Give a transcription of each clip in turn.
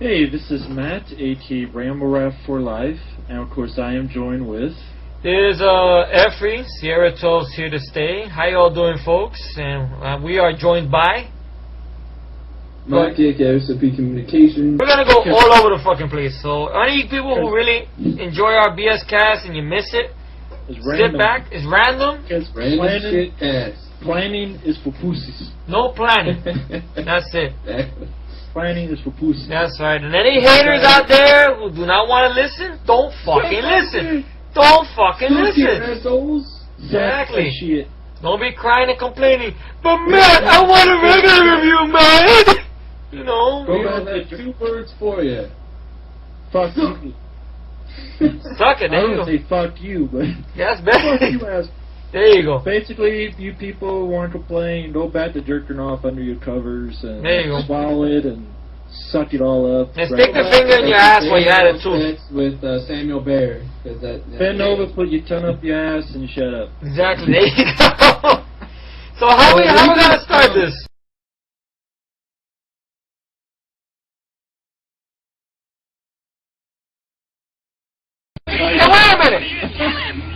Hey, this is Matt, aka Ramble for Life, and of course I am joined with... There's Efree, Sierra 12's here to stay. How y'all doing, folks? And we are joined by... Mike and Efree Communication. We're gonna go all over the fucking place. So any people who really enjoy our BS cast and you miss it, sit back. It's random. It's random. Planning is for pussies. No planning. That's it. Planning is for pussies. That's right. And any haters out there who do not want to listen, don't fucking listen. Don't fucking listen. Assholes. Exactly. Shit. Don't be crying and complaining. But Matt, I want a regular review, man. You know. Bro, I have 2 words for you. Fuck you. Suck it. I There you don't go. say fuck you, but... That's better. Fuck you, ass. There you go. Basically, you people want to complain, go back to jerking off under your covers and There you go. swallow it and suck it all up. And stick the finger in your ass while you at it too. With Samuel Bear. Bend over, put your tongue up your ass, and shut up. Exactly. There you go. So how we gonna start this? Hey, wait a minute.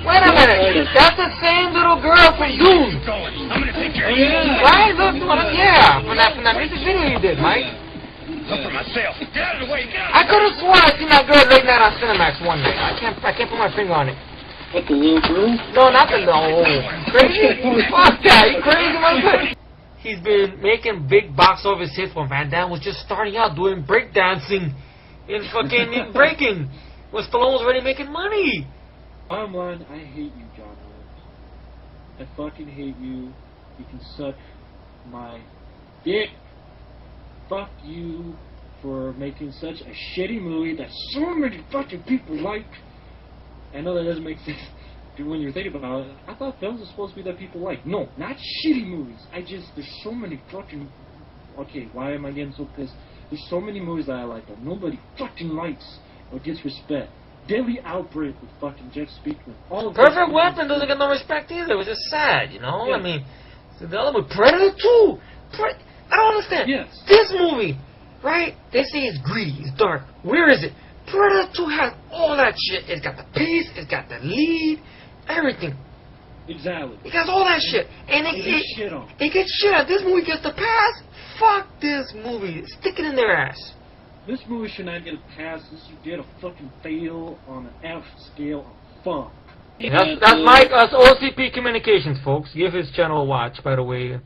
Wait a minute. That's the same little girl from Doom. Right? Look, from that music video you did, Mike. Look for myself. Get out of the way. I could have sworn I seen that girl late night on Cinemax one night. I can't put my finger on it. What, the little girl? No, not the no. Crazy? Fuck that. You crazy, motherfucker? He's been making big box office hits when Van Damme was just starting out doing breakdancing in fucking breaking. When Stallone was already making money. Bottom line, I hate you, John Williams. I fucking hate you. You can suck my dick. Fuck you for making such a shitty movie that so many fucking people like. I know that doesn't make sense when you're thinking about it. I thought films were supposed to be that people like. No, not shitty movies. There's so many fucking... Okay, why am I getting so pissed? There's so many movies that I like that nobody fucking likes or gets respect. Deadly Outbreak with fucking Jeff Speakman. Perfect Weapon doesn't get no respect either. It was just sad, you know? Yeah. I mean, the other one, Predator 2. I don't understand. Yes. This movie, right? They say it's greedy, it's dark. Where is it? Predator 2 has all that shit. It's got the pace, it's got the lead, everything. Exactly. It has all that shit. And it gets shit on. This movie gets the pass. Fuck this movie. Stick it in their ass. This movie should not get a pass. This should get a fucking fail on an F scale of fuck. That's Mike, us OCP Communications, folks. Give his channel a watch, by the way.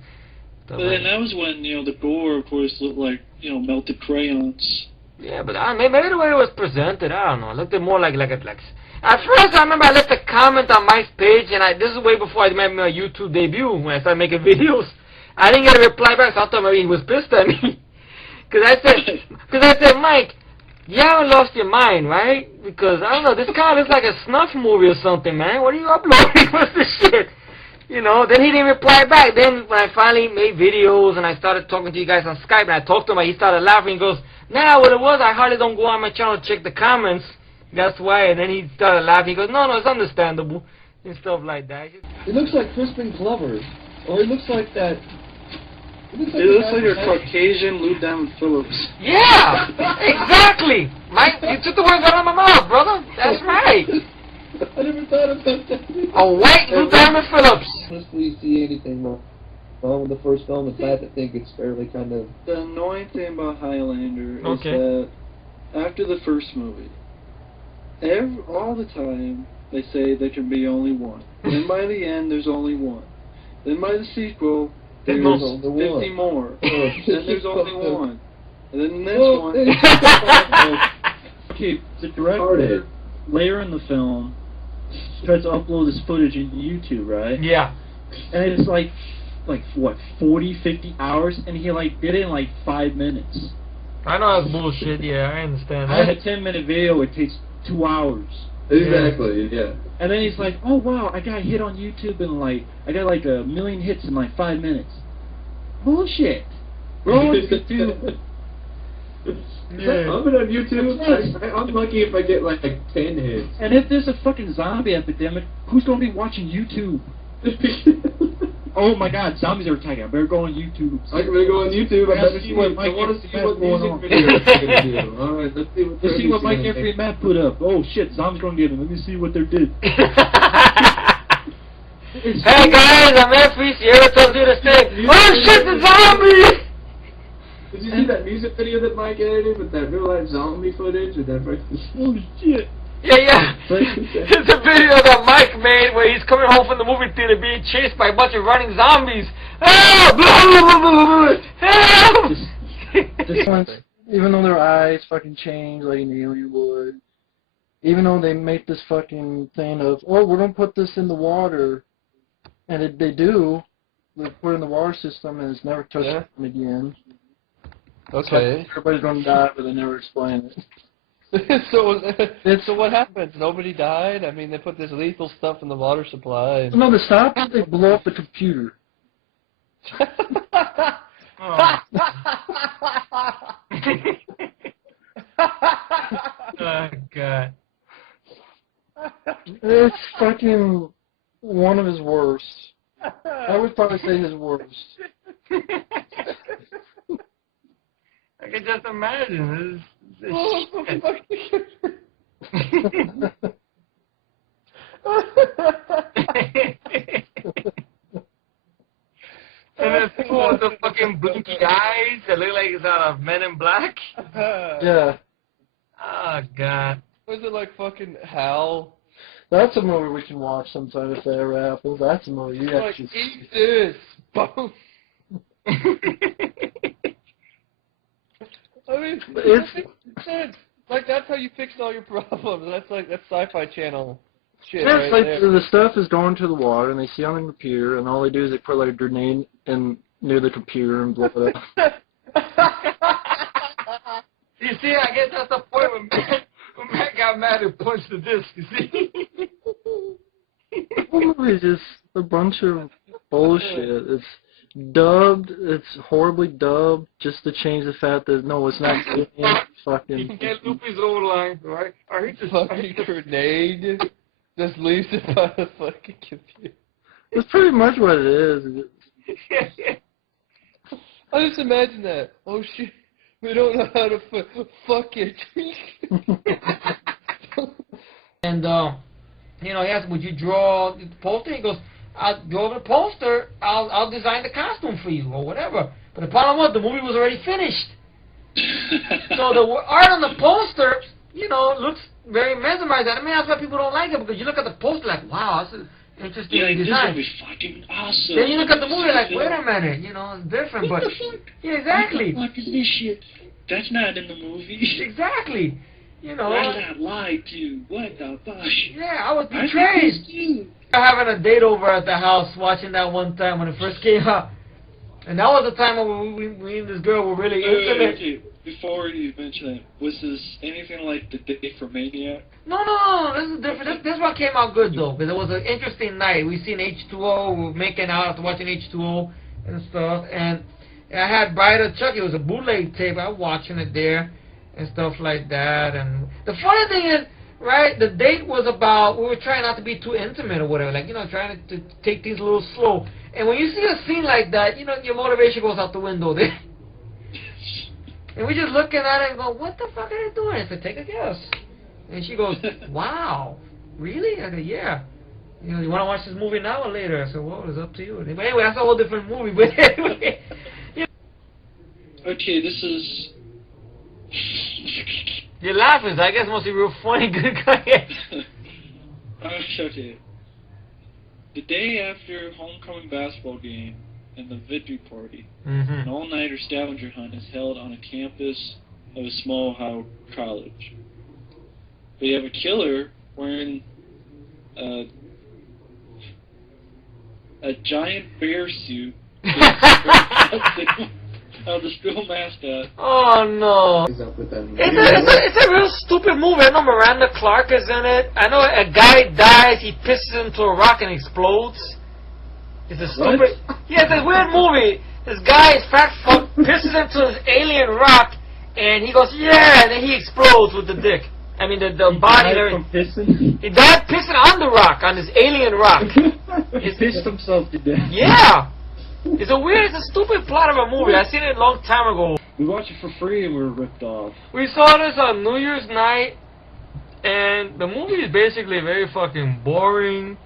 But then that was when, the gore, of course, looked like, melted crayons. Yeah, but maybe the way it was presented, I don't know. It looked more like at first, I remember I left a comment on Mike's page, and this is way before I made my YouTube debut, when I started making videos. I didn't get a reply back, so I thought maybe he was pissed at me. Because I said, Mike, you haven't lost your mind, right? Because, I don't know, this kind of looks like a snuff movie or something, man. What are you uploading? What's this shit? Then he didn't reply back. Then when I finally made videos and I started talking to you guys on Skype and I talked to him, he started laughing. He goes, nah, what it was, I hardly don't go on my channel to check the comments. That's why. And then he started laughing. He goes, no, it's understandable. And stuff like that. It looks like Crispin Glover. Or it looks like that... It looks like a Caucasian Lou Diamond Phillips. Yeah! Exactly! Mike, you took the words out of my mouth, brother. That's right. I never thought about that. A white Lou Diamond Phillips. Honestly, see anything wrong with the first film. It's sad to think it's fairly kind of... The annoying thing about Highlander is Okay. that after the first movie, all the time they say there can be only one. Then by the end, there's only one. Then by the sequel, there's 50 more. Then there's only one. And then the next one... Okay, the director, later in the film, tries to upload this footage into YouTube, right? Yeah. And it's like what, 40, 50 hours? And he did it in 5 minutes. I know that's bullshit, yeah, I understand I that. had a 10-minute video, it takes 2 hours. Exactly, yeah. And then he's like, oh wow, I got hit on YouTube and I got 1 million hits in 5 minutes. Bullshit. Bro, you could do... Yeah. I'm on YouTube. I'm lucky if I get 10 hits. And if there's a fucking zombie epidemic, who's gonna be watching YouTube? oh my God, zombies are attacking. I better go on YouTube. I better go on YouTube. I better see what Mike I want to see what going music on. videos they're gonna do. All right, let's see what Mike and Efree and Matt put up. Oh shit, zombies gonna get him. Let me see what they did. Hey guys, I'm Efree. Sierra told you to stay. Oh shit, the zombie! Did you see that music video that Mike edited with that real life zombie footage with that fucking? Oh shit. Yeah. It's a video that Mike made where he's coming home from the movie theater being chased by a bunch of running zombies. Help! Help! This one's, even though their eyes fucking change like an alien would, even though they make this fucking thing of, oh, we're gonna put this in the water, and they do, they put it in the water system and it's never touched them again. Okay. So everybody's gonna die, but they never explain it. So what happens? Nobody died? I mean, they put this lethal stuff in the water supply. And... No, to stop it, they blow up the computer. Oh. Oh, God. It's fucking one of his worst. I would probably say his worst. I can just imagine. This And then people with the fucking blinky eyes that look like it's out of Men in Black. Yeah. Oh, God. Was it like fucking Hal? That's a movie we can watch sometime if that ever happens. That's a movie you Like, actually eat this. Boom. I mean, it's like that's how you fixed all your problems. That's Sci-Fi Channel shit. Yeah, it's right like there. the stuff is going to the water, and they see on the computer, and all they do is they put like a grenade in near the computer and blow it up. You see, I guess that's the point when Matt got mad and punched the disc, you see? The whole movie is just a bunch of bullshit. It's dubbed, it's horribly dubbed, just to change the fact that, no, it's not fucking... You can get Loopy's old line, right? Or he just fucking grenade just leaves it by the fucking computer. It's pretty much what it is. I just imagine that. Oh shit, we don't know how to fuck it. And, you know, he asked, would you draw the poster? He goes, I'll draw the poster, I'll design the costume for you, or whatever. But the problem was, the movie was already finished. So the art on the poster, you know, looks very mesmerizing. I mean, that's why people don't like it, because you look at the poster like, wow, this is interesting design. This is fucking awesome. Then you look at the movie like, wait a minute, you know, it's different, but... Yeah, exactly. What the fuck is this shit? That's not in the movie. Exactly. You know... Why did I lie to? What the fuck? Yeah, I was betrayed. Having a date over at the house, watching that one time when it first came out. And that was the time when we and this girl were really intimate. Okay. Before you mention that, was this anything like the day for Maniac? No, this is different. This one came out good, though, because it was an interesting night. We seen H2O, we were making out after watching H2O and stuff. And I had Bride of Chucky. It was a bootleg tape. I was watching it there and stuff like that. And the funny thing is, right, the date was about, we were trying not to be too intimate or whatever, like, you know, trying to take things a little slow. And when you see a scene like that, you know, your motivation goes out the window there. And we just looking at it and go, what the fuck are they doing? I said, take a guess. And she goes, wow, really? I go, yeah. You know, you want to watch this movie now or later? I said, well, it's up to you. But anyway, that's a whole different movie. But anyway. Okay, this is... You're laughing, so I guess it must be real funny. Good guy. Okay. The day after homecoming basketball game and the victory party, an all-nighter scavenger hunt is held on a campus of a small Ohio college. They have a killer wearing a giant bear suit of the school mascot. Oh no! It's a real stupid movie. I know Miranda Clark is in it. I know a guy dies, he pisses into a rock and explodes. It's a stupid. Yeah, it's a weird movie. This guy is fat fuck pisses into this alien rock, and he goes, yeah, and then he explodes with the dick. I mean, the body. From pissing? He died pissing on the rock, on this alien rock. He pissed himself to death. Yeah! It's a stupid plot of a movie. I seen it a long time ago. We watched it for free and we were ripped off. We saw this on New Year's night, and the movie is basically very fucking boring.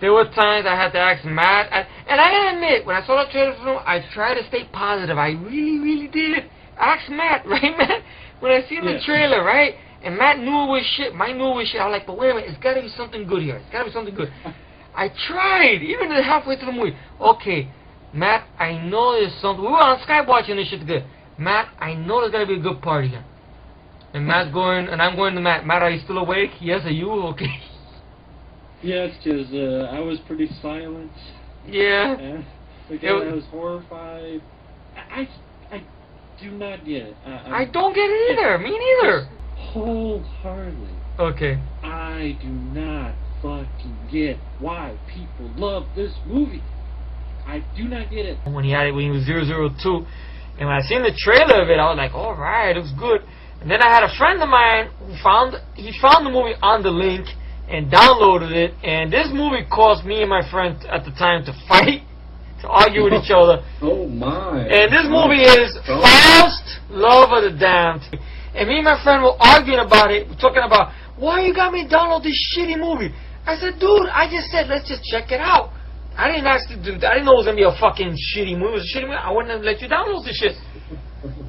There were times I had to ask Matt, and I gotta admit, when I saw the trailer for it, I tried to stay positive. I really, really did. Ask Matt, right, Matt? When I seen the trailer, right? And Matt knew it was shit. Mike knew it was shit. I was like, but wait a minute, it's gotta be something good here. It's gotta be something good. I tried, even halfway through the movie. Okay, Matt, I know there's something. We were on Skype watching this shit together. Matt, I know there's gonna be a good party here. And Matt's going, and I'm going to Matt. Matt, are you still awake? Yes, are you? Okay. Yes, because I was pretty silent. Yeah. Again, I was horrified. I do not get it. I don't get it either. Me neither. Wholeheartedly. Okay. I do not fucking get why people love this movie. I do not get it. When he was 002, and when I seen the trailer of it, I was like, all right, it was good. And then I had a friend of mine who found the movie on the link and downloaded it, and this movie caused me and my friend at the time to fight, to argue with each other. Oh my. And this movie is Faust, Love of the Damned. And me and my friend were arguing about it, talking about, why you got me download this shitty movie? I said, dude, I just said, let's just check it out. I didn't actually do that. I didn't know it was going to be a fucking shitty movie. It was a shitty movie. I wouldn't have let you download this shit.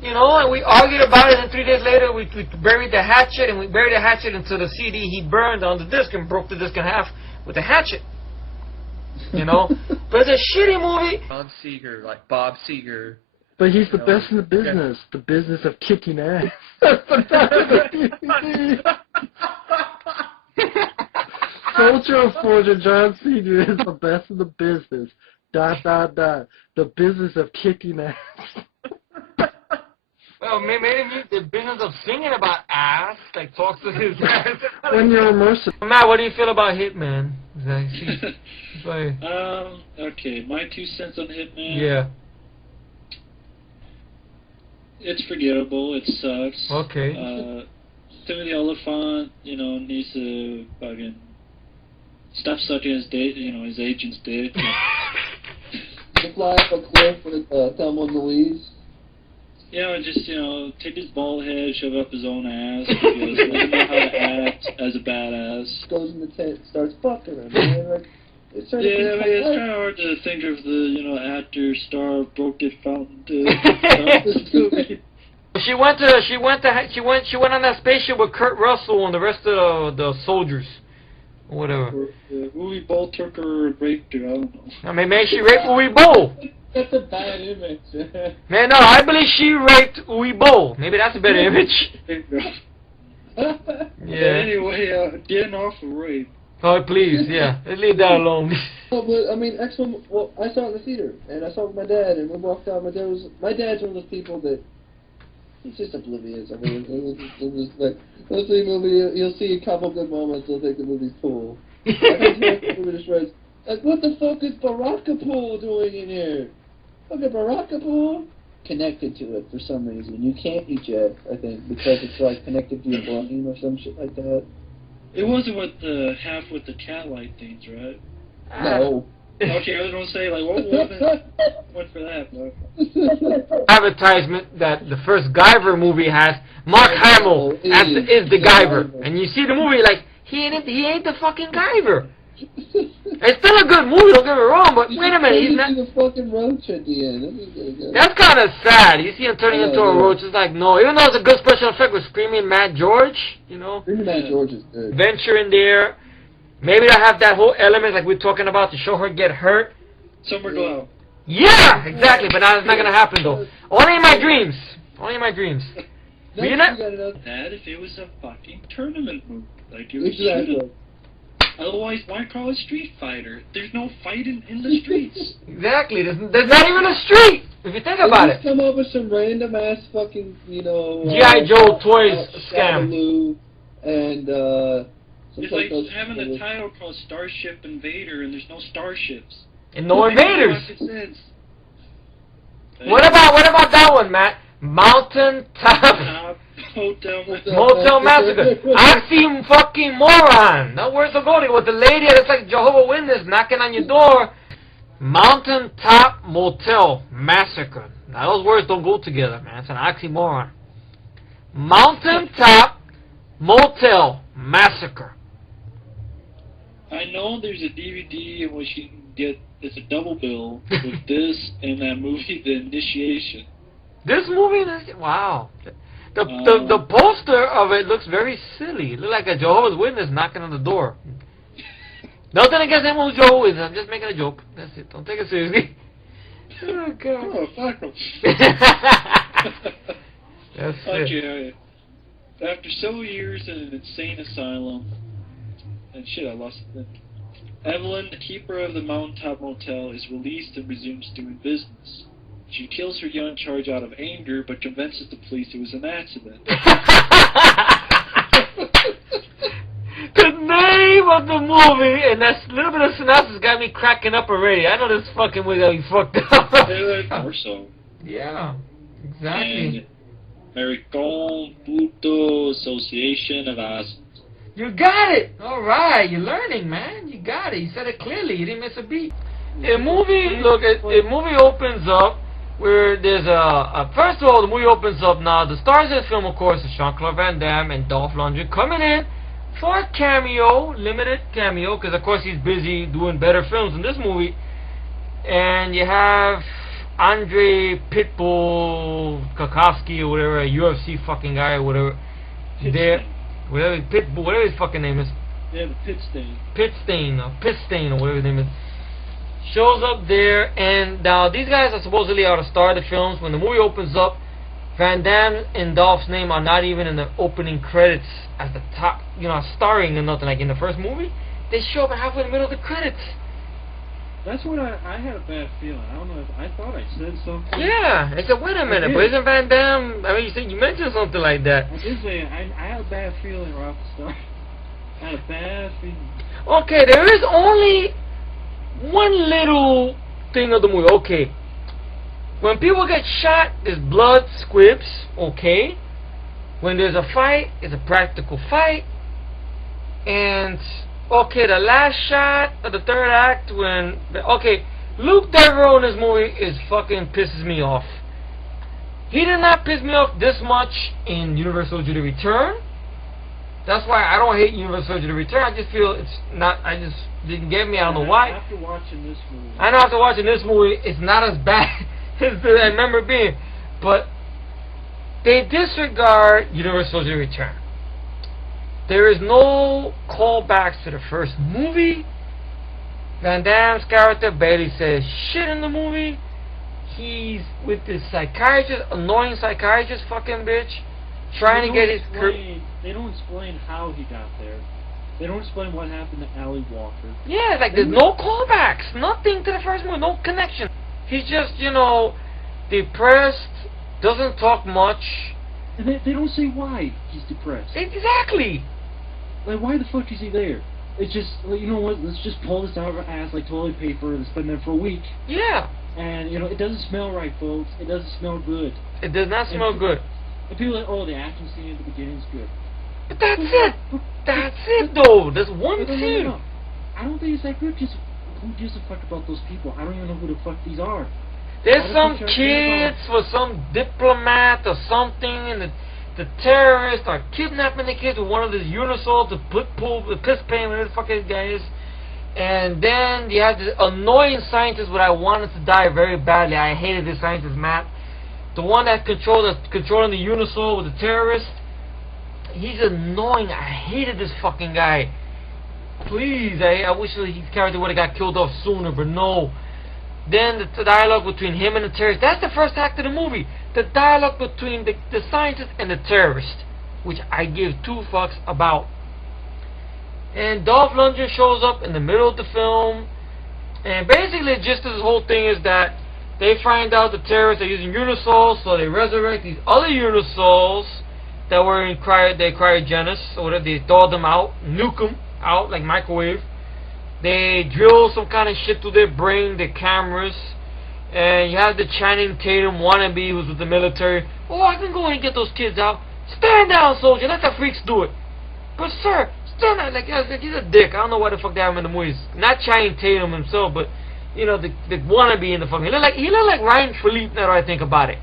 You know, and we argued about it, and 3 days later we buried the hatchet, and we buried the hatchet into the CD he burned on the disc and broke the disc in half with the hatchet. You know? But it's a shitty movie. Bob Seger, like Bob Seger. But he's the best in the business. The business of kicking ass. Soldier Forger John Cena is the best in the business. ... The business of kicking ass. Well, maybe the business of singing about ass, like talks to his ass. When you're immersive. Matt, what do you feel about Hitman? Okay, my 2 cents on Hitman. Yeah. It's forgettable. It sucks. Okay. Timothy Oliphant, needs to fucking stop sucking his his agent's dick. To fly off a cliff with Thelma and Louise. Just, take his bald head, shove up his own ass, because he doesn't know how to act as a badass. Goes in the tent, starts fucking her, man. Like, it's kind of hard to think of the, actor, star, broke it fountain to She went on that spaceship with Kurt Russell and the rest of the soldiers. Or whatever. Uwe Boll took her and raped her, I don't know. I mean, maybe she raped Uwe Boll. That's a bad image. Man, no, I believe she raped Uwe Boll. Maybe that's a better image. Yeah. Anyway, getting off of rape. Oh, please, yeah. Let's leave that alone. Well, but, I mean, X-Men, well, I saw it in the theater, and I saw it with my dad, and we walked out, my dad's one of those people that, he's just oblivious. I mean, it was like, let's see a movie, you'll see a couple good moments, you'll think the movie's cool. I can tell the movie destroys, like, what the fuck is Barakapool doing in here? Fucking Barakapool? Connected to it for some reason. You can't eat Jeff, I think, because it's like connected to your brain or some shit like that. It wasn't with the half with the cat-like things, right? No. Okay, I was gonna say, like, what woman went for that? No. Advertisement that the first Guyver movie has Mark Hamill is the Guyver, and you see the movie like he ain't the fucking Guyver. It's still a good movie, don't get me wrong, but wait a minute, he's not. The fucking roach at the end. That's kind of sad. You see him turning into a roach. It's like, no, even though it's a good special effect with Screaming Matt George, Screaming Matt George is good. Venture in there. Maybe they'll have that whole element like we're talking about to show her get hurt. Summer Glau. Yeah, exactly, but now it's not going to happen, though. Only in my dreams. Only in my dreams. But you're not... That if it was a fucking tournament movie. Like, it was Exactly. Otherwise, why call it Street Fighter? There's no fighting in the streets. Exactly. There's not even a street, if you think about it. Come up with some random ass fucking, G.I. Joe toys scam. And, it's like having a title called Starship Invader, and there's no starships. And no invaders. It makes no sense. What about that one, Matt? Mountain Top Motel Massacre. Oxy fucking moron. That where's the going with the lady that's like Jehovah's Witness knocking on your door. Mountain Top Motel Massacre. Now those words don't go together, man. It's an oxymoron. Mountain Top Motel Massacre. I know there's a DVD in which you can get, it's a double bill with this and that movie, The Initiation. This movie, wow. The poster of it looks very silly. It looks like a Jehovah's Witness knocking on the door. Nothing against anyone who's Jehovah's Witness. I'm just making a joke. That's it. Don't take it seriously. Oh, God. Oh, fuck them. That's it. Okay. After several years in an insane asylum, and shit, I lost it. Evelyn, the keeper of the Mountaintop Motel, is released and resumes doing business. She kills her young charge out of anger, but convinces the police it was an accident. The name of the movie and that little bit of synopsis got me cracking up already. I know this fucking movie got me fucked up. Or so. Yeah, exactly. And American Puto Association of Assassins. You got it. All right, you're learning, man. You got it. You said it clearly. You didn't miss a beat. A movie opens up where there's first of all, the movie opens up now. The stars of the film, of course, is Jean-Claude Van Damme and Dolph Lundgren coming in for a cameo, limited cameo, because of course he's busy doing better films in this movie. And you have Andre Pitbull Kakowski or whatever, a UFC fucking guy or whatever. There, whatever Pitbull, whatever his fucking name is. Yeah, the Pit Stain. Pit Stain or whatever his name is. Shows up there, and now these guys are supposedly are the star of the films. When the movie opens up, Van Damme and Dolph's name are not even in the opening credits as the top, starring and nothing like in the first movie. They show up halfway in the middle of the credits. That's what I had a bad feeling. I don't know if I thought I said something. Yeah, I said, wait a minute, but isn't Van Damme? I mean, you mentioned something like that. I did say I had a bad feeling right off the start. I had a bad feeling. Okay, there is only one little thing of the movie. Okay, when people get shot, there's blood, squibs. Okay, when there's a fight, it's a practical fight. And okay, the last shot of the third act, Luke Devereaux in this movie is fucking pisses me off. He did not piss me off this much in Universal Soldier: The Return. That's why I don't hate Universal Soldier: The Return. I just feel it's not. I just didn't get me. I don't know why. After watching this movie, I know after watching this movie, it's not as bad as I remember it being. But they disregard Universal Soldier: The Return. There is no callbacks to the first movie. Van Damme's character barely says shit in the movie. He's with this psychiatrist, annoying psychiatrist fucking bitch, trying to get his career. They don't explain how he got there. They don't explain what happened to Ally Walker. Yeah, like there's no callbacks, nothing to the first movie, no connection. He's just, depressed, doesn't talk much. And they don't say why he's depressed. Exactly. Like, why the fuck is he there? It's just, you know what, let's just pull this out of our ass like toilet paper and spend there for a week. Yeah. And, it doesn't smell right, folks. It doesn't smell good. It does not smell good. And people are like, oh, the action scene at the beginning is good. But that's it. That's it, though. There's one scene. No. I don't think it's that good. Just, who gives a fuck about those people? I don't even know who the fuck these are. There's some kids or some diplomat or something, and the terrorists are kidnapping the kids with one of these unisols to the piss paint, whatever the fuck this guy is. And then you have this annoying scientist, what I wanted to die very badly. I hated this scientist, Matt. The one that's controlling the unisol with the terrorist. He's annoying. I hated this fucking guy. Please, I wish his character would have got killed off sooner, but no. Then the dialogue between him and the terrorist. That's the first act of the movie. The dialogue between the scientist and the terrorist, which I give two fucks about. And Dolph Lundgren shows up in the middle of the film. And basically, just this whole thing is that they find out the terrorists are using unisols, so they resurrect these other unisols that were in cryogenics, or whatever. They thaw them out, nuke them out like microwave. They drill some kind of shit through their brain, their cameras. And you have the Channing Tatum wannabe who's with the military. Oh, I can go in and get those kids out. Stand down, soldier. Let the freaks do it. But sir, stand down. Like he's a dick. I don't know why the fuck they have him in the movies. Not Channing Tatum himself, but you know the wannabe in the fucking. He look like Ryan Philippe. Now that I think about it.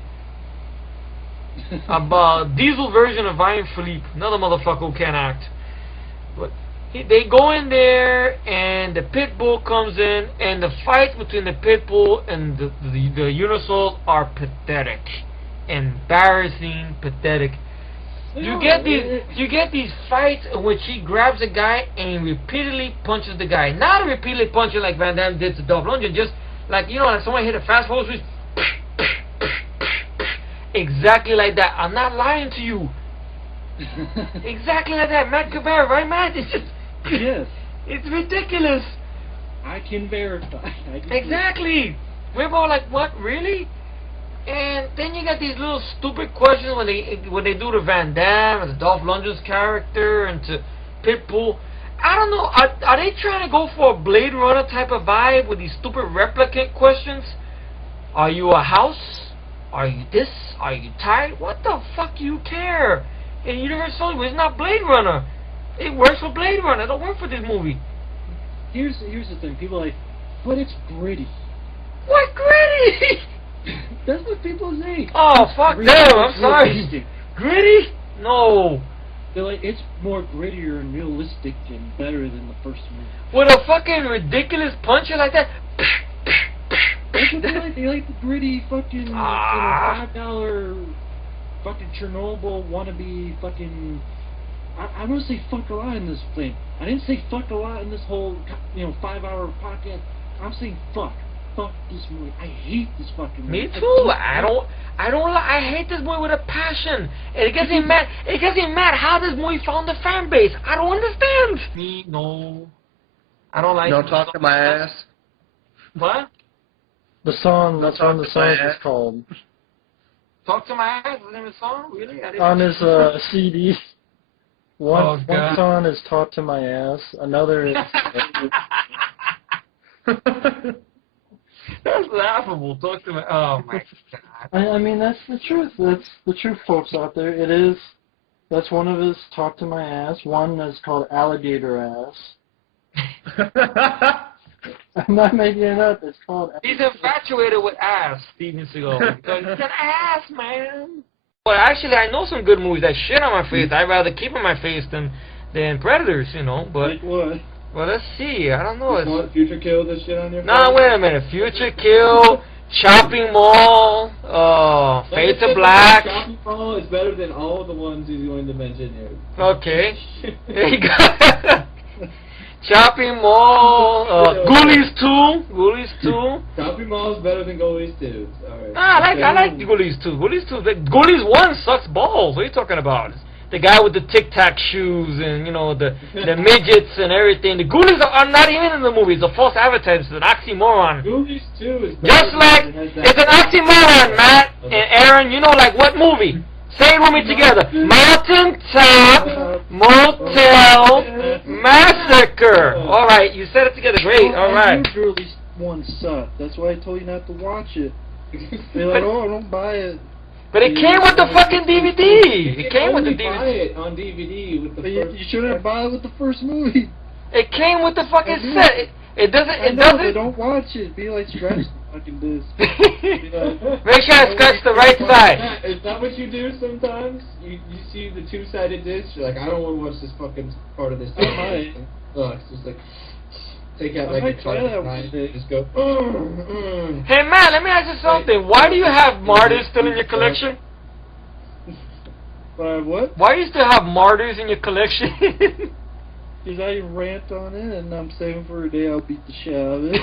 A diesel version of Ryan Philippe. Another motherfucker who can't act. But they go in there, and the pit bull comes in, and the fights between the pit bull and the Unisols are pathetic, embarrassing, pathetic. You get these fights in which he grabs a guy and repeatedly punches the guy. Not repeatedly punching like Van Damme did to Dolph Lundgren, just like like someone hit a fast forward switch. Exactly like that. I'm not lying to you. Exactly like that. Matt Cabrera, right, Matt? It's just Yes. It's ridiculous. I can verify. Exactly. We're all like, what, really? And then you got these little stupid questions when they do to Van Damme and to Dolph Lundgren's character and to Pitbull. I don't know. Are they trying to go for a Blade Runner type of vibe with these stupid replicant questions? Are you a house? Are you this? Are you tired? What the fuck you care? In Universal Soldier, it's not Blade Runner. It works for Blade Runner. It don't work for this movie. Here's the thing. People are like, but it's gritty. What gritty? That's what people say. Oh, fuck Gritty, them. I'm it's sorry. realistic. Gritty? No. They're like, it's more grittier and realistic and better than the first movie. With a fucking ridiculous puncher like that. That's what they like. They like the gritty fucking $5 fucking Chernobyl wannabe fucking. I'm gonna say fuck a lot in this thing. I didn't say fuck a lot in this whole 5-hour podcast. I'm saying fuck this movie. I hate this fucking movie. Me too. I hate this movie with a passion. And it gets me mad. It gets me mad how this movie found the fan base. I don't understand. Me, no. I don't like. Don't talk to my ass. What? The song. That's what the song is called. Talk to my ass. The name of the song? Really? On his CD. One song is Talk to My Ass. Another is. That's laughable. Talk to my. Oh my god. I mean, that's the truth. That's the truth, folks out there. It is. That's one of his Talk to My Ass. One is called Alligator Ass. I'm not making it up. It's called. He's infatuated with ass, Steven Seagal. Because he's an ass, man. Well, actually, I know some good movies that shit on my face. I'd rather keep on my face than Predators, But Like what? well, let's see. I don't know. You want Future Kill this shit on your face? No, wait a minute. Future Kill, Chopping Mall, Fade to Black. Chopping Mall is better than all the ones he's going to mention here. Okay. There you go. Chopping Mall, Ghoulies 2. Chopping Mall is better than Ghoulies 2. Alright. I like Ghoulies 2. Ghoulies 1 sucks balls. What are you talking about? The guy with the Tic Tac shoes and the midgets and everything. The Ghoulies are not even in the movie. It's a false advertisement. It's an oxymoron. Ghoulies 2 is better. Just like it's an oxymoron, Matt and Aaron. Like what movie? Say it with me together. Mountaintop Motel Massacre. All right, you said it together. Great. All right. Ghoulies 1 sucked. That's why I told you not to watch it. They're like, oh, don't buy it. But it came with the fucking DVD. It came with the DVD. Buy it on DVD with the first. You shouldn't buy it with the first movie. It came with the fucking set. It doesn't. I It know, doesn't. don't watch it. Be like scratch the fucking disc. Make sure I scratch the right side. Is that what you do sometimes? You see the two-sided disc, you're like, I don't want to watch this fucking part of this. It's just like, take out like a target line and just go, Hey man, let me ask you something. Why do you have Martyrs still in your collection? What? Why do you still have Martyrs in your collection? Because I rant on it, and I'm saving for a day I'll beat the shit out of it.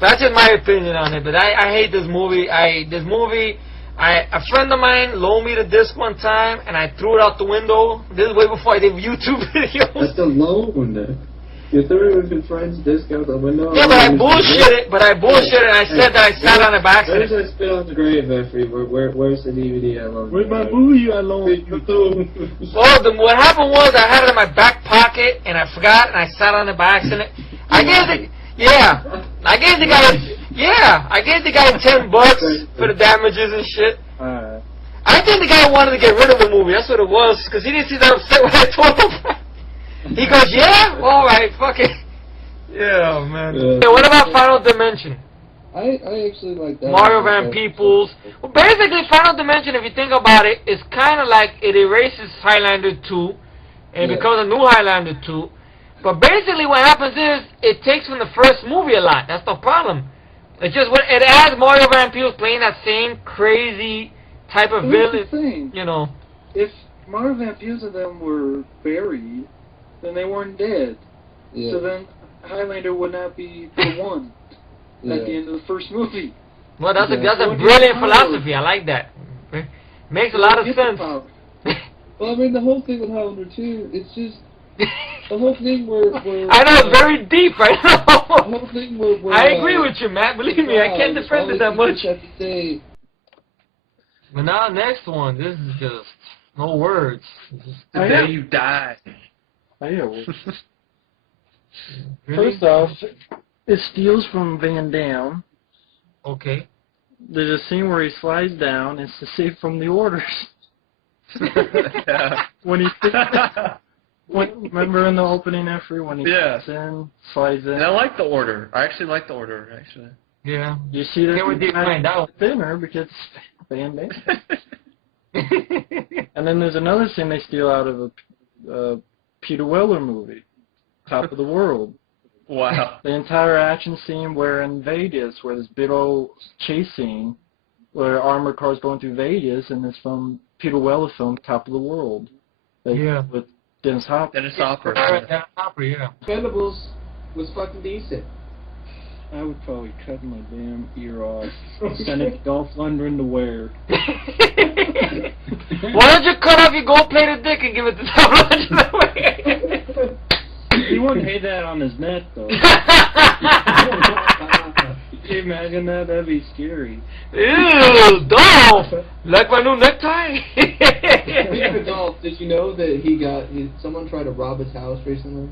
That's just my opinion on it, but I hate this movie. A friend of mine loaned me the disc one time, and I threw it out the window. This is way before I did YouTube videos. That's the loan. You threw it with your friend's disc out the window? Yeah, but I bullshitted. And I said that I sat on the back. Where's that spit on the grave, Efree? Where's the DVD I loaned? Where's my movie I loaned you? Well, what happened was I had it in my back pocket, and I forgot, and I sat on it by accident. I gave the guy. Yeah, I gave the guy $10 for the damages and shit. Alright. I think the guy wanted to get rid of the movie. That's what it was, because he didn't seem that upset when I told him. He goes, yeah? All right, fuck it. Yeah, man. Yeah, what about Final Dimension? I actually like that. Mario Van Peebles. Well, basically, Final Dimension, if you think about it, is kind of like it erases Highlander 2 and it becomes a new Highlander 2. But basically, what happens is it takes from the first movie a lot. That's the problem. It's just it adds Mario Van Peebles playing that same crazy type of villain. You know, if Mario Van Peebles and them were buried, then they weren't dead. Yeah. So then Highlander would not be the one. At the end of the first movie. Well, that's a brilliant philosophy. I like that. Makes a lot of sense. Well, I mean, the whole thing with Highlander 2, it's just the whole thing where I know, it's very deep. I know. The whole thing where I agree with you, Matt. Believe me, I can't defend it that much. Have to say, but now, next one. This is just no words. The day you die. Oh, yeah. Well, Really? first off, it steals from Van Damme. Okay. There's a scene where he slides down. It's to save from the orders. When he remember in the opening, Efree, when he gets in, slides in. And I like the order. I actually like the order, actually. Yeah. You see that we did find out. thinner because Van Damme. And then there's another scene they steal out of a Peter Weller movie, Top of the World. Wow. The entire action scene where in Vegas, where this big old chase scene, where armored cars going through Vegas, and it's from Peter Weller film Top of the World. With Dennis Hopper. Dennis Hopper. Dennis Hopper, yeah. Expendables was fucking decent. I would probably cut my damn ear off. Send it to Dolph Lundgren to wear. Why don't you cut off your gold-plated dick and give it to Dolph Lundgren? He wouldn't hate that on his neck, though. Can you imagine that? That'd be scary. Ew, Dolph! Like my new necktie? Speaking of Dolph, did you know that someone tried to rob his house recently?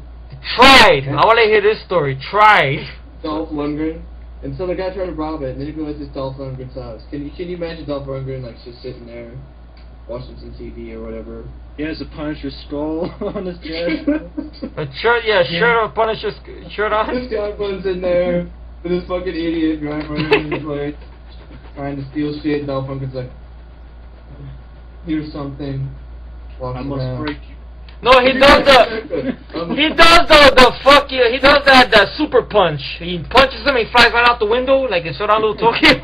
Tried. I want to hear this story. Tried. Dolph Lundgren. And so the guy tried to rob it, and then he realized it's Dolph Lundgren's house. Can you imagine Dolph Lundgren like just sitting there, watching some TV or whatever? He has a Punisher skull on his chest. A shirt, shirt on, Punisher shirt on. This guy runs in there with this fucking idiot guy running in his place, trying to steal shit, and Dolph Lundgren's like, here's something. I must break you. No, he does the fuck you. He does the super punch. He punches him, he flies right out the window like a Shodan Little Tokyo.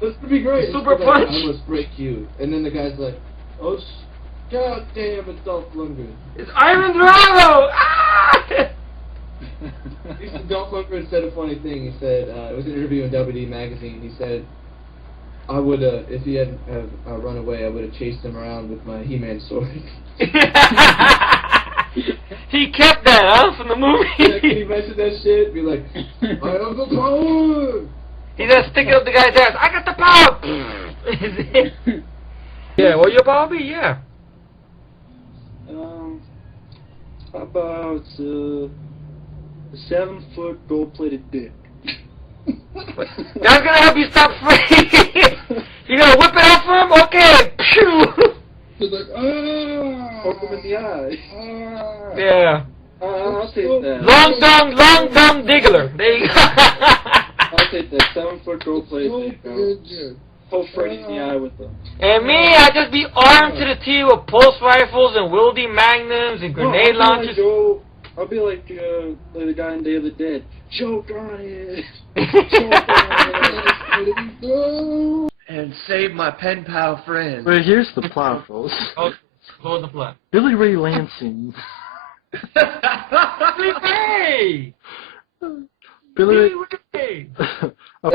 This would be great. Super punch. Like, I must break you, and then the guy's like, oh. God damn, it's Dolph Lundgren. It's Ivan Drago! Ah! Dolph Lundgren said a funny thing. He said, it was an interview in WD Magazine. He said, I would, if he hadn't run away, I would have chased him around with my He-Man sword. He kept that, huh, from the movie? Yeah, can you imagine that shit? Be like, I have the power! He's gonna stick it up the guy's ass. I got the power! Yeah, well, your Bobby, yeah. How about a 7-foot gold-plated dick? That's gonna help you stop free. You gonna whip it out for him? Okay. Pew. He's like, Poke him in the eye. Yeah. I'll take that. Long tongue diggler. There you go. I'll take that 7-foot gold-plated dick. Poke Freddy in the eye with them. And me, I just be armed to the teeth with pulse rifles and Wildy magnums and grenade launchers. I'll be like the guy in Day of the Dead. Choke on it. And save my pen pal friend. But here's the plot, folks. Hold the plot. Billy Ray Lansing. Billy Ray.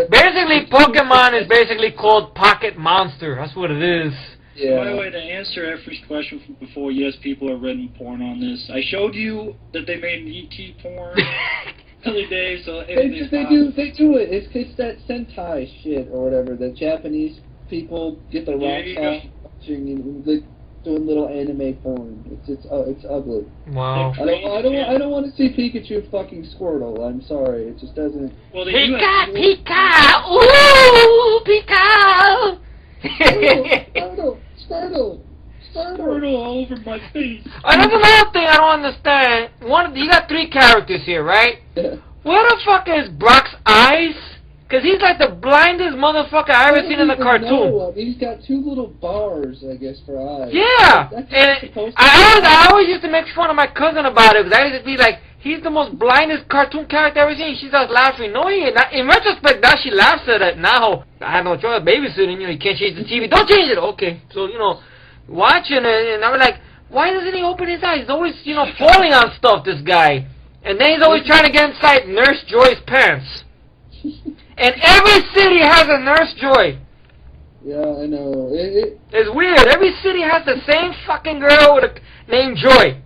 Basically, Pokemon is basically called Pocket Monster. That's what it is. Yeah. By the way, to answer Efree's question from before, yes, people have written porn on this. I showed you that they made ET porn the other day, so they do it. It's that Sentai shit or whatever. The Japanese people get their rocks off watching. doing little anime porn. It's ugly. Wow. I don't want to see Pikachu fucking Squirtle. I'm sorry, it just doesn't. Well, the Pika, Pika, ooh, Pika. Squirtle all over my face. Another thing I don't understand. You got 3 characters here, right? Yeah. Where the fuck is Brock's eyes? Cause he's like the blindest motherfucker I ever seen in a cartoon. No, he's got 2 little bars, I guess, for eyes. Yeah, That's and supposed to I always used to make fun of my cousin about it, because I used to be like, he's the most blindest cartoon character I've ever seen. She starts laughing. No, he ain't. In retrospect, now she laughs at it. Now, I have no choice, babysitting, you can't change the TV. Don't change it! Okay, so, watching it, and I'm like, why doesn't he open his eyes? He's always, falling on stuff, this guy. And then he's always trying to get inside Nurse Joy's pants. And every city has a Nurse Joy. Yeah, I know. It's weird. Every city has the same fucking girl with a name Joy.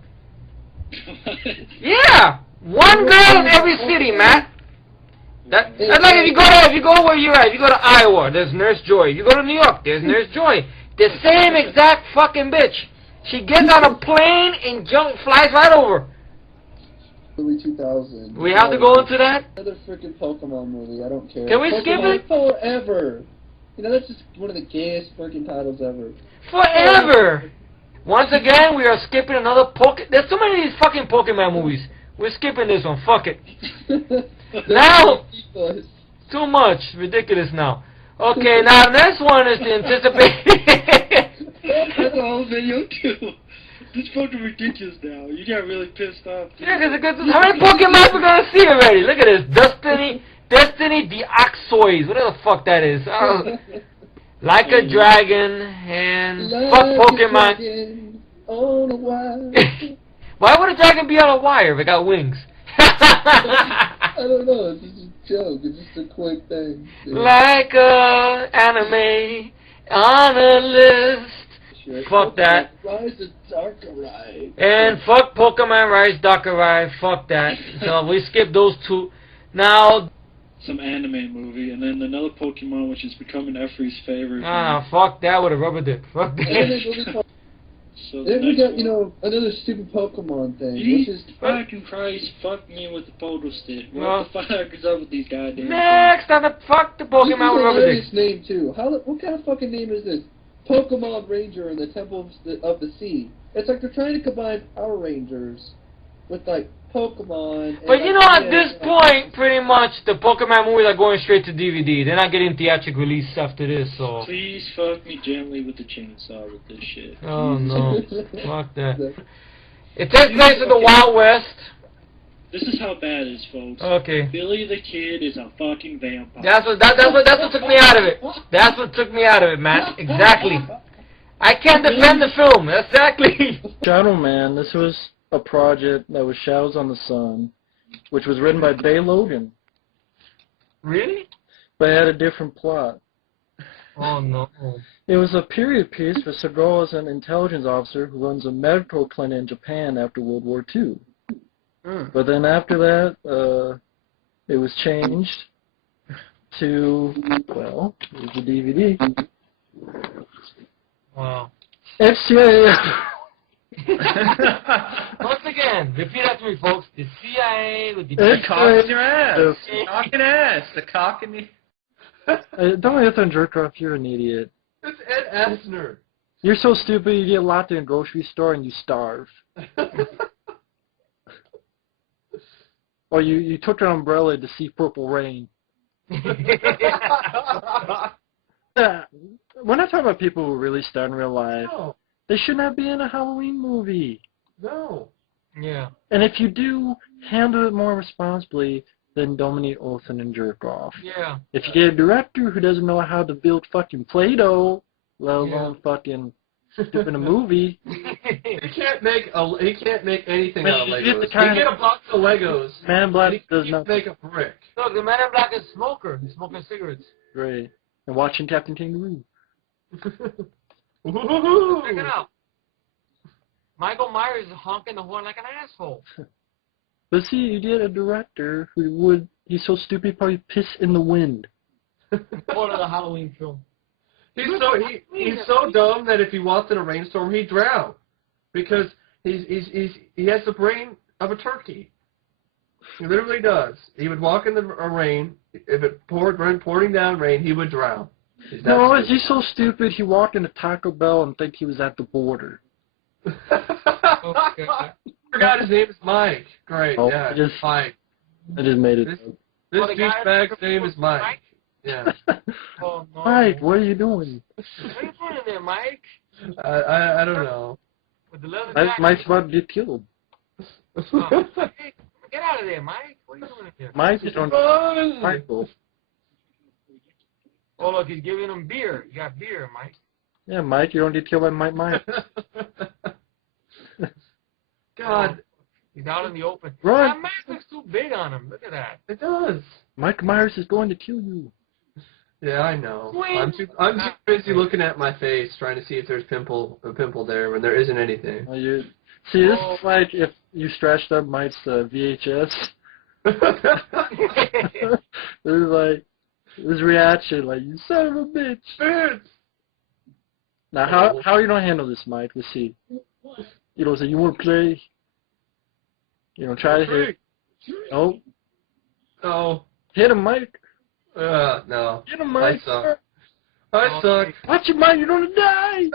Yeah, one girl in every city, Matt. That's like if you go where you're at. If you go to Iowa, there's Nurse Joy. If you go to New York, there's Nurse Joy. The same exact fucking bitch. She gets on a plane and flies right over. Early 2000. We have to go into that? Another freaking Pokemon movie. I don't care. Can we skip it? Forever. That's just one of the gayest freaking titles ever. Forever. Once again, we are skipping another There's so many of these fucking Pokemon movies. We're skipping this one. Fuck it. Now, too much. Ridiculous now. Okay, now this one is the anticipated. That's the whole video too. It's fucking ridiculous now. You got really pissed off. Yeah, because how many Pokemon we gonna see already? Look at this. Destiny Deoxys. Whatever the fuck that is. Like a dragon and fuck Pokemon. On a wire. Why would a dragon be on a wire if it got wings? I don't know. It's just a joke. It's just a quick thing. Like a anime on a list. Sure. Fuck that. Rise of Darkrai. And fuck Pokemon Rise Darkrai. Fuck that. So we skip those 2. Now. Some anime movie, and then another Pokemon, which is becoming Efree's favorite. Fuck that with a rubber dick. Fuck that. So then we got, another stupid Pokemon thing, which is... fucking Christ, fuck me with the photo stick. What the fuck is up with these goddamn Next, fuck the Pokemon with rubber dick. This is a name, too. What kind of fucking name is this? Pokemon Ranger in the Temple of the Sea. It's like they're trying to combine Power Rangers with, like, Pokemon. But at this point, pretty much, the Pokemon movies are going straight to DVD. They're not getting theatrical release after this, so... Please fuck me gently with the chainsaw with this shit. Oh, no. Fuck that. It takes place in the Wild West. This is how bad it is, folks. Okay. Billy the Kid is a fucking vampire. That's what took me out of it. That's what took me out of it, man. Exactly. I can't defend the film. Exactly. Shadow Man, this was a project that was Shadows on the Sun, which was written by Bay Logan. Really? But it had a different plot. Oh, no. It was a period piece for Seagal as an intelligence officer who runs a medical clinic in Japan after World War II. But then after that, it was changed to, well, here's the DVD. Wow. FCA. Once again, repeat after me, folks. The CIA with the cock in your ass. The cock in ass. The cock in the... Don't have to jerk off. You're an idiot. It's Ed Asner. You're so stupid. You get locked in a grocery store and you starve. Or you took an umbrella to see Purple Rain. When I talk about people who really start in real life, they should not be in a Halloween movie. No. Yeah. And if you do, handle it more responsibly than Dominique Olsen and jerk off. Yeah. If you get a director who doesn't know how to build fucking Play-Doh, let alone fucking in a movie. He can't make anything out of Legos. You He can get a box of Legos. Man in Black does not make a brick. Look, the Man in Black is a smoker. He's smoking cigarettes. Great. And watching Captain Kangaroo. Check it out. Michael Myers is honking the horn like an asshole. But see, you get a director he's so stupid he'd probably piss in the wind. Part of the Halloween film. He's so dumb that if he walked in a rainstorm, he'd drown because he has the brain of a turkey. He literally does. He would walk in a rain. If it pouring down rain, he would drown. No, he's so stupid. He walked into Taco Bell and think he was at the border. I forgot his name is Mike. Great. Oh, yeah, Mike. I just made it. This douchebag's name is Mike. Yeah. Oh, no. Mike, what are you doing? What are you doing there, Mike? I don't know. With the leather jacket? Mike's about to get killed. Oh, hey, get out of there, Mike. What are you doing here? Mike is on Michael. Oh, look, he's giving him beer. You got beer, Mike. Yeah, Mike, you don't get killed by Mike. God. He's out in the open. Run. That mask looks too big on him. Look at that. It does. Mike Myers is going to kill you. Yeah, I know. I'm too busy looking at my face, trying to see if there's a pimple there when there isn't anything. See, this is like if you stretched up Mike's VHS. There's like his reaction, like, you son of a bitch. Now, how are you gonna handle this, Mike? Let's see. You don't say you want to play. You don't try to hit. Oh. Oh. Hit him, Mike. No. Hit him, Mike. I suck. Watch it, Mike. You're gonna die.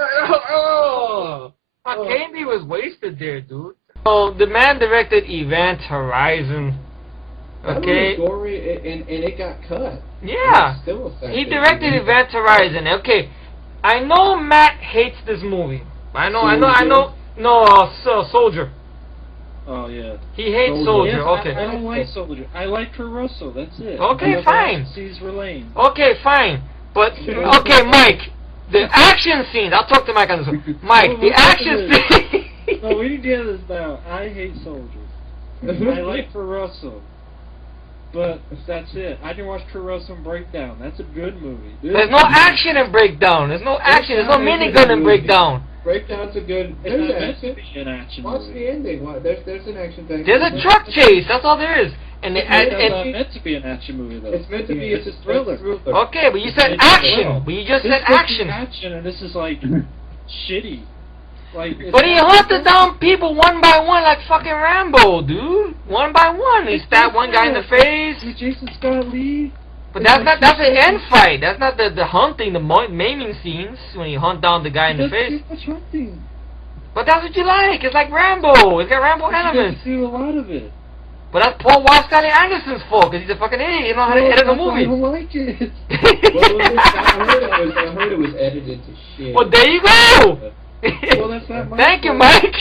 Candy was wasted there, dude. Oh, the man directed Event Horizon. Okay. That was gory, and it got cut. Yeah. Still effective. He directed Event Horizon. Okay. I know Matt hates this movie. I know. No, Soldier. Oh, yeah. He hates Soldier. Yes, Okay. I don't like Soldier. I like Caruso. That's it. Okay, fine. Caesar Lane. Okay, fine. But, okay, Mike, the action scenes, I'll talk to Mike on this one. Mike, the action scenes. No, we need to get this down. I hate Soldier. I like Caruso. But that's it. I can watch Caruso and Breakdown. That's a good movie. There's no action in Breakdown. There's no action. There's no minigun in Breakdown. Breakdown's a good. There's action. An action Watch movie. the ending. There's an action thing. There's a truck chase. That's all there is. And It's not meant to be an action movie, though. It's meant to be. It's a thriller. Okay, but you said action. But you just said action. Action, and this is like shitty. Like. But he hunted down people one by one like fucking Rambo, dude. One by one. He stabbed one guy in the face. Jason Scott Lee. But that's an end fight. That's not the hunting, the maiming scenes when you hunt down the guy in the face. That's hunting. But that's what you like. It's like Rambo. It's got Rambo elements. You see a lot of it. But that's Paul Wascali Anderson's fault because he's a fucking idiot. He don't know how to edit a movie. I don't like it. I heard it was edited to shit. Well, there you go. Well, that's not my Thank you, fault. Mike.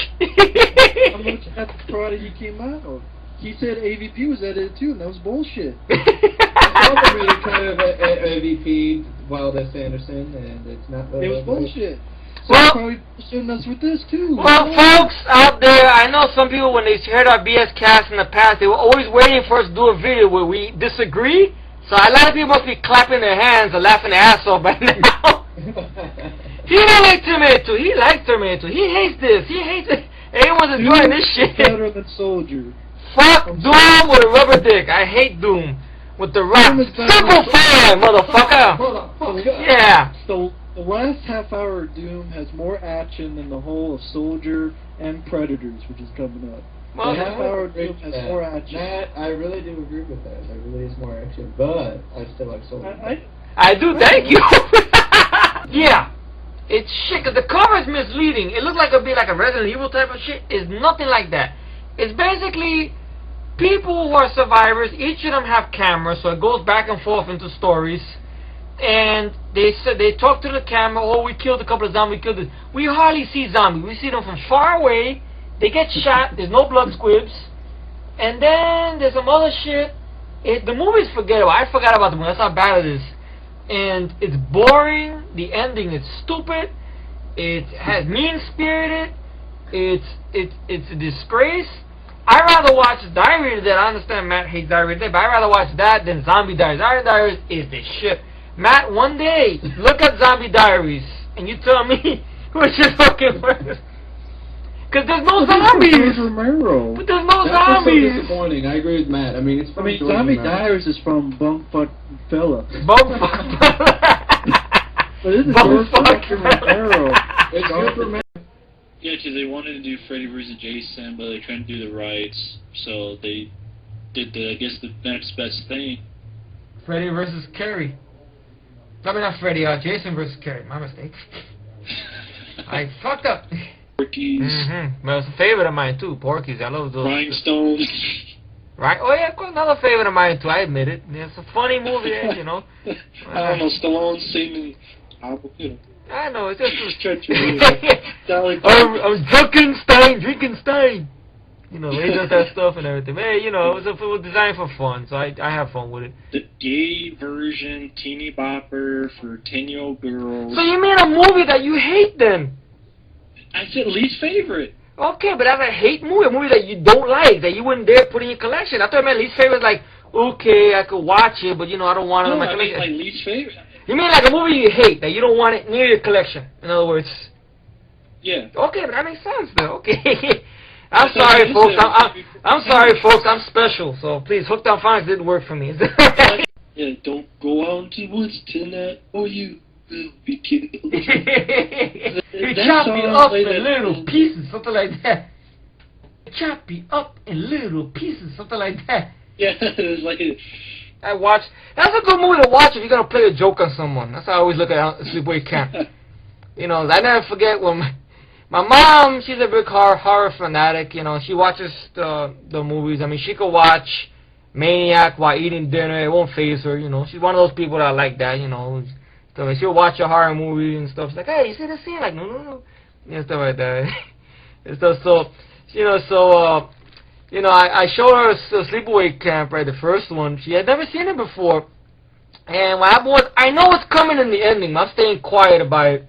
I'm looking at the product he came out of. He said AVP was edited too, and that was bullshit. I really kind of AVP Wildest Anderson, and it's not. It was bullshit. So Well- probably bullshitting us with this too. Well, folks out there, I know some people when they heard our BS cast in the past, they were always waiting for us to do a video where we disagree. So a lot of people must be clapping their hands or laughing their ass off by now. He don't like Terminator 2. He likes Terminator 2. He hates this. He hates it. Everyone's enjoying this shit. Better than Soldier. Fuck Doom with a rubber dick. I hate Doom with the rock. Simple fan, motherfucker. Yeah. So the last half hour of Doom has more action than the whole of Soldier and Predators, which is coming up. Well, the half hour of Doom has more action. Matt, I really do agree with that. There really is more action, but I still like Soldier. I do, thank you. Yeah. It's shit, because the cover is misleading. It looks like it'll be like a Resident Evil type of shit. It's nothing like that. It's basically people who are survivors. Each of them have cameras, so it goes back and forth into stories. And they talk to the camera, oh, we killed a couple of zombies, we killed this. We hardly see zombies. We see them from far away. They get shot. There's no blood squibs. And then there's some other shit. The movie's forgettable. I forgot about the movie. That's how bad it is. And it's boring. The ending is stupid. It has mean-spirited. It's a disgrace. I'd rather watch Diary of the Dead. I understand Matt hates Diary of the Dead, but I'd rather watch that than Zombie Diaries. Zombie Diaries is the shit. Matt, one day, look at Zombie Diaries, and you tell me which is fucking worse. Because there's no zombies. Romero. But there's no That's so zombies. disappointing. I agree with Matt. I mean, it's from Zombie Diaries is from Bumfuck Fella. Bumfuck. But this is Bumfuck. Romero. It's Superman. Yeah, because they wanted to do Freddy vs. Jason, but they couldn't do the rights, so they did the, I guess, the next best thing. Freddy versus Carrie. I mean, not Freddy, Jason versus Carrie. My mistake. I fucked up. Porky's. Well, it's a favorite of mine too. Porky's. I love those. Rhinestones. Right? Oh yeah, of course, another favorite of mine too. I admit it. It's a funny movie, you know. I don't know, Stallone singing. I know, it's just. I'm Drinkenstein. You know, he does that stuff and everything. Man, you know, it was designed for fun, so I have fun with it. The gay version, teeny bopper for 10-year-old girls. So you mean a movie that you hate then? I said least favorite. Okay, but that's a hate movie, a movie that you don't like, that you wouldn't dare put in your collection. I thought my least favorite was like, okay, I could watch it, but you know, I don't want it in my collection. I mean, like least favorite. You mean like a movie you hate, that you don't want it near your collection, in other words? Yeah. Okay, but that makes sense though, okay. I'm sorry, folks, I'm sorry, folks, I'm special, so please, Hooked on Phonics didn't work for me. Yeah, don't go out into the woods tonight, or you will be killed. You chop me up in little pieces, something like that. Chop me up in little pieces, something like that. Yeah, it was like a... That's a good movie to watch if you're going to play a joke on someone. That's how I always look at Sleepaway Camp. You know, I never forget when my mom, she's a big horror fanatic, you know, she watches the movies. I mean, she could watch Maniac while eating dinner, it won't faze her, you know. She's one of those people that like that, you know. So she'll watch a horror movie and stuff. She's like, hey, you see the scene? Like, no. You know, stuff like that. And stuff, so, you know, I showed her Sleepaway Camp, right, the first one. She had never seen it before. And what happened was, I know it's coming in the ending. I'm staying quiet about it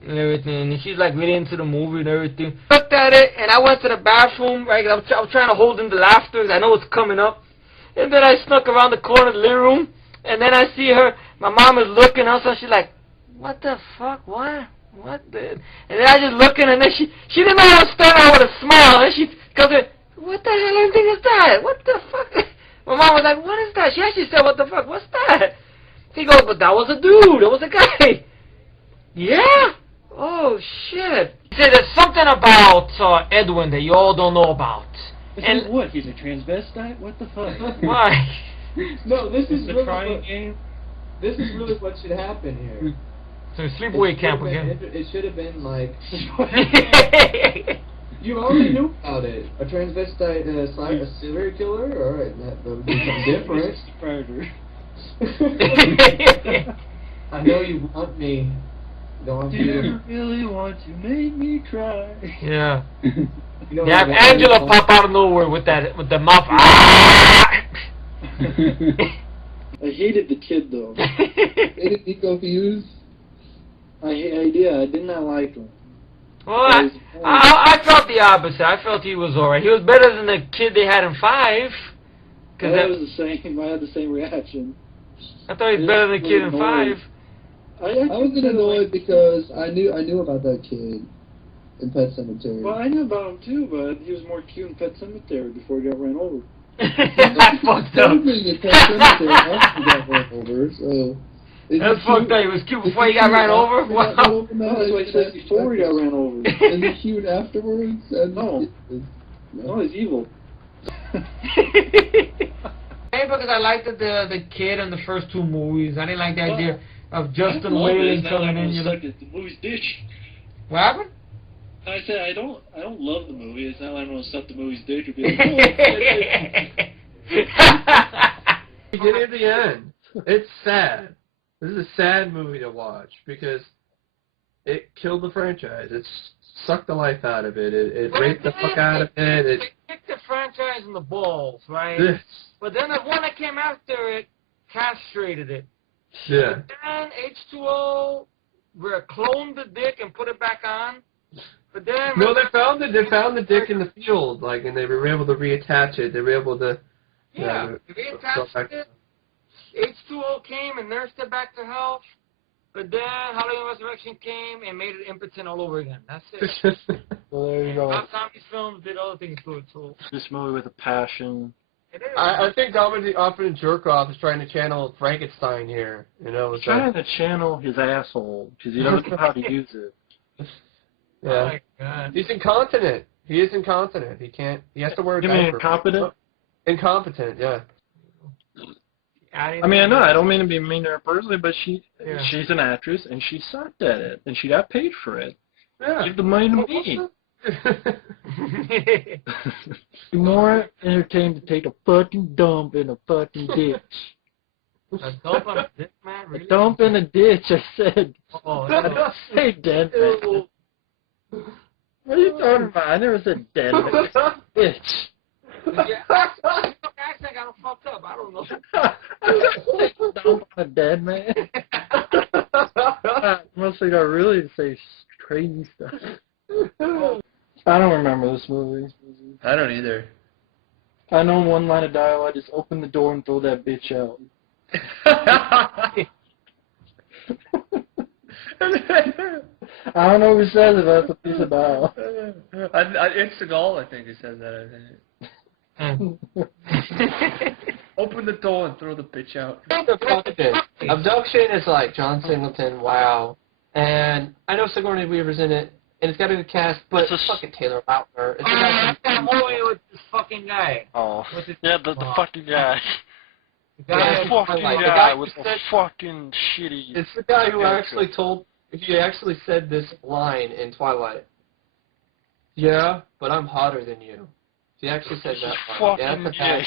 and everything. And she's like really into the movie and everything. I looked at it, and I went to the bathroom, right, I was trying to hold in the laughter. I know it's coming up. And then I snuck around the corner of the living room. And then I see her, my mom is looking, also she's like, what the fuck, what the, and then I just looking, and then she didn't know how to start out with a smile, and she goes, what the hell thing is that, what the fuck, my mom was like, what is that, she actually said, what the fuck, what's that, he goes, but that was a dude, that was a guy, yeah, oh shit, he said, there's something about Edwin that you all don't know about, and what, he's a transvestite, what the fuck, why? No, this is the really trying game. This is really what should happen here. So Sleepaway Camp again. It should have been like you already knew about it. A transvestite, a serial killer. All right, that would be something different. I know you want me. Do you really want to make me cry? Yeah. You know, you have Angela pop out of nowhere with the mouth. I hated the kid though. Hated Nico Hughes. I did not like him. Well, I felt the opposite. I felt he was alright. He was better than the kid they had in 5. That was the same. I had the same reaction. I thought he was better than the kid in 5. I was annoyed because I knew about that kid in Pet Sematary. Well, I knew about him too, but he was more cute in Pet Sematary before he got ran over. That's fucked up. That's fucked up. He was cute before he got ran over? Wow. That's what he said before he got ran over. And he's cute afterwards? No, he's evil. Maybe because I liked the kid in the first 2 movies. I didn't like the idea of Justin Whalen coming in. You know. The movie's ditch. What happened? I said I don't love the movie. It's not like I'm gonna suck the movie's dick and be like, You get it at the end. It's sad. This is a sad movie to watch because it killed the franchise. It sucked the life out of it. It raped the fuck out of it. It kicked the franchise in the balls, right? But then the one that came after it castrated it. Yeah. But then H2O cloned the dick and put it back on. But then no, they found the dick in the field, like, and they were able to reattach it. They were able to. They reattached it. H2O came and nursed it back to health. But then Halloween Resurrection came and made it impotent all over again. That's it. Well, there you go. Zombie films did other things to it. So This movie with a passion I think Dominic Offin Jerkoff is trying to channel Frankenstein here. You know, He's trying to channel his asshole because he doesn't know how to use it. Yeah. Oh my God. He's incontinent. He is incontinent. He can't. He has to wear a You mean diaper. incompetent? Incompetent. Yeah. I mean, I know. I don't mean to be mean to her personally, but she's an actress and she sucked at it and she got paid for it. Yeah. Give the money to me. Be more entertained to take a fucking dump in a fucking ditch. A dump on a dick, man? Really? A dump in a ditch, I said. Oh, I didn't say dead man. What are you talking about? I never said dead man. Ditch. I think I'm fucked up. I don't know. Dump on a dead man. Must think I really say crazy stuff. I don't remember this movie. I don't either. I know one line of dialogue, just open the door and throw that bitch out. I don't know who says it, but that's what it's about. It's Seagal, I think, who says that, I think. Open the door and throw the bitch out. Abduction is like John Singleton, wow. And I know Sigourney Weaver's in it, and it's got a good cast, but it's fucking Taylor Lautner. It's that movie with this fucking guy. Oh. What's his Yeah, the fucking guy. The fucking guy with the fucking shitty... It's the guy who actually told... He actually said this line in Twilight. Yeah, but I'm hotter than you. He actually said that line. Fucking gay.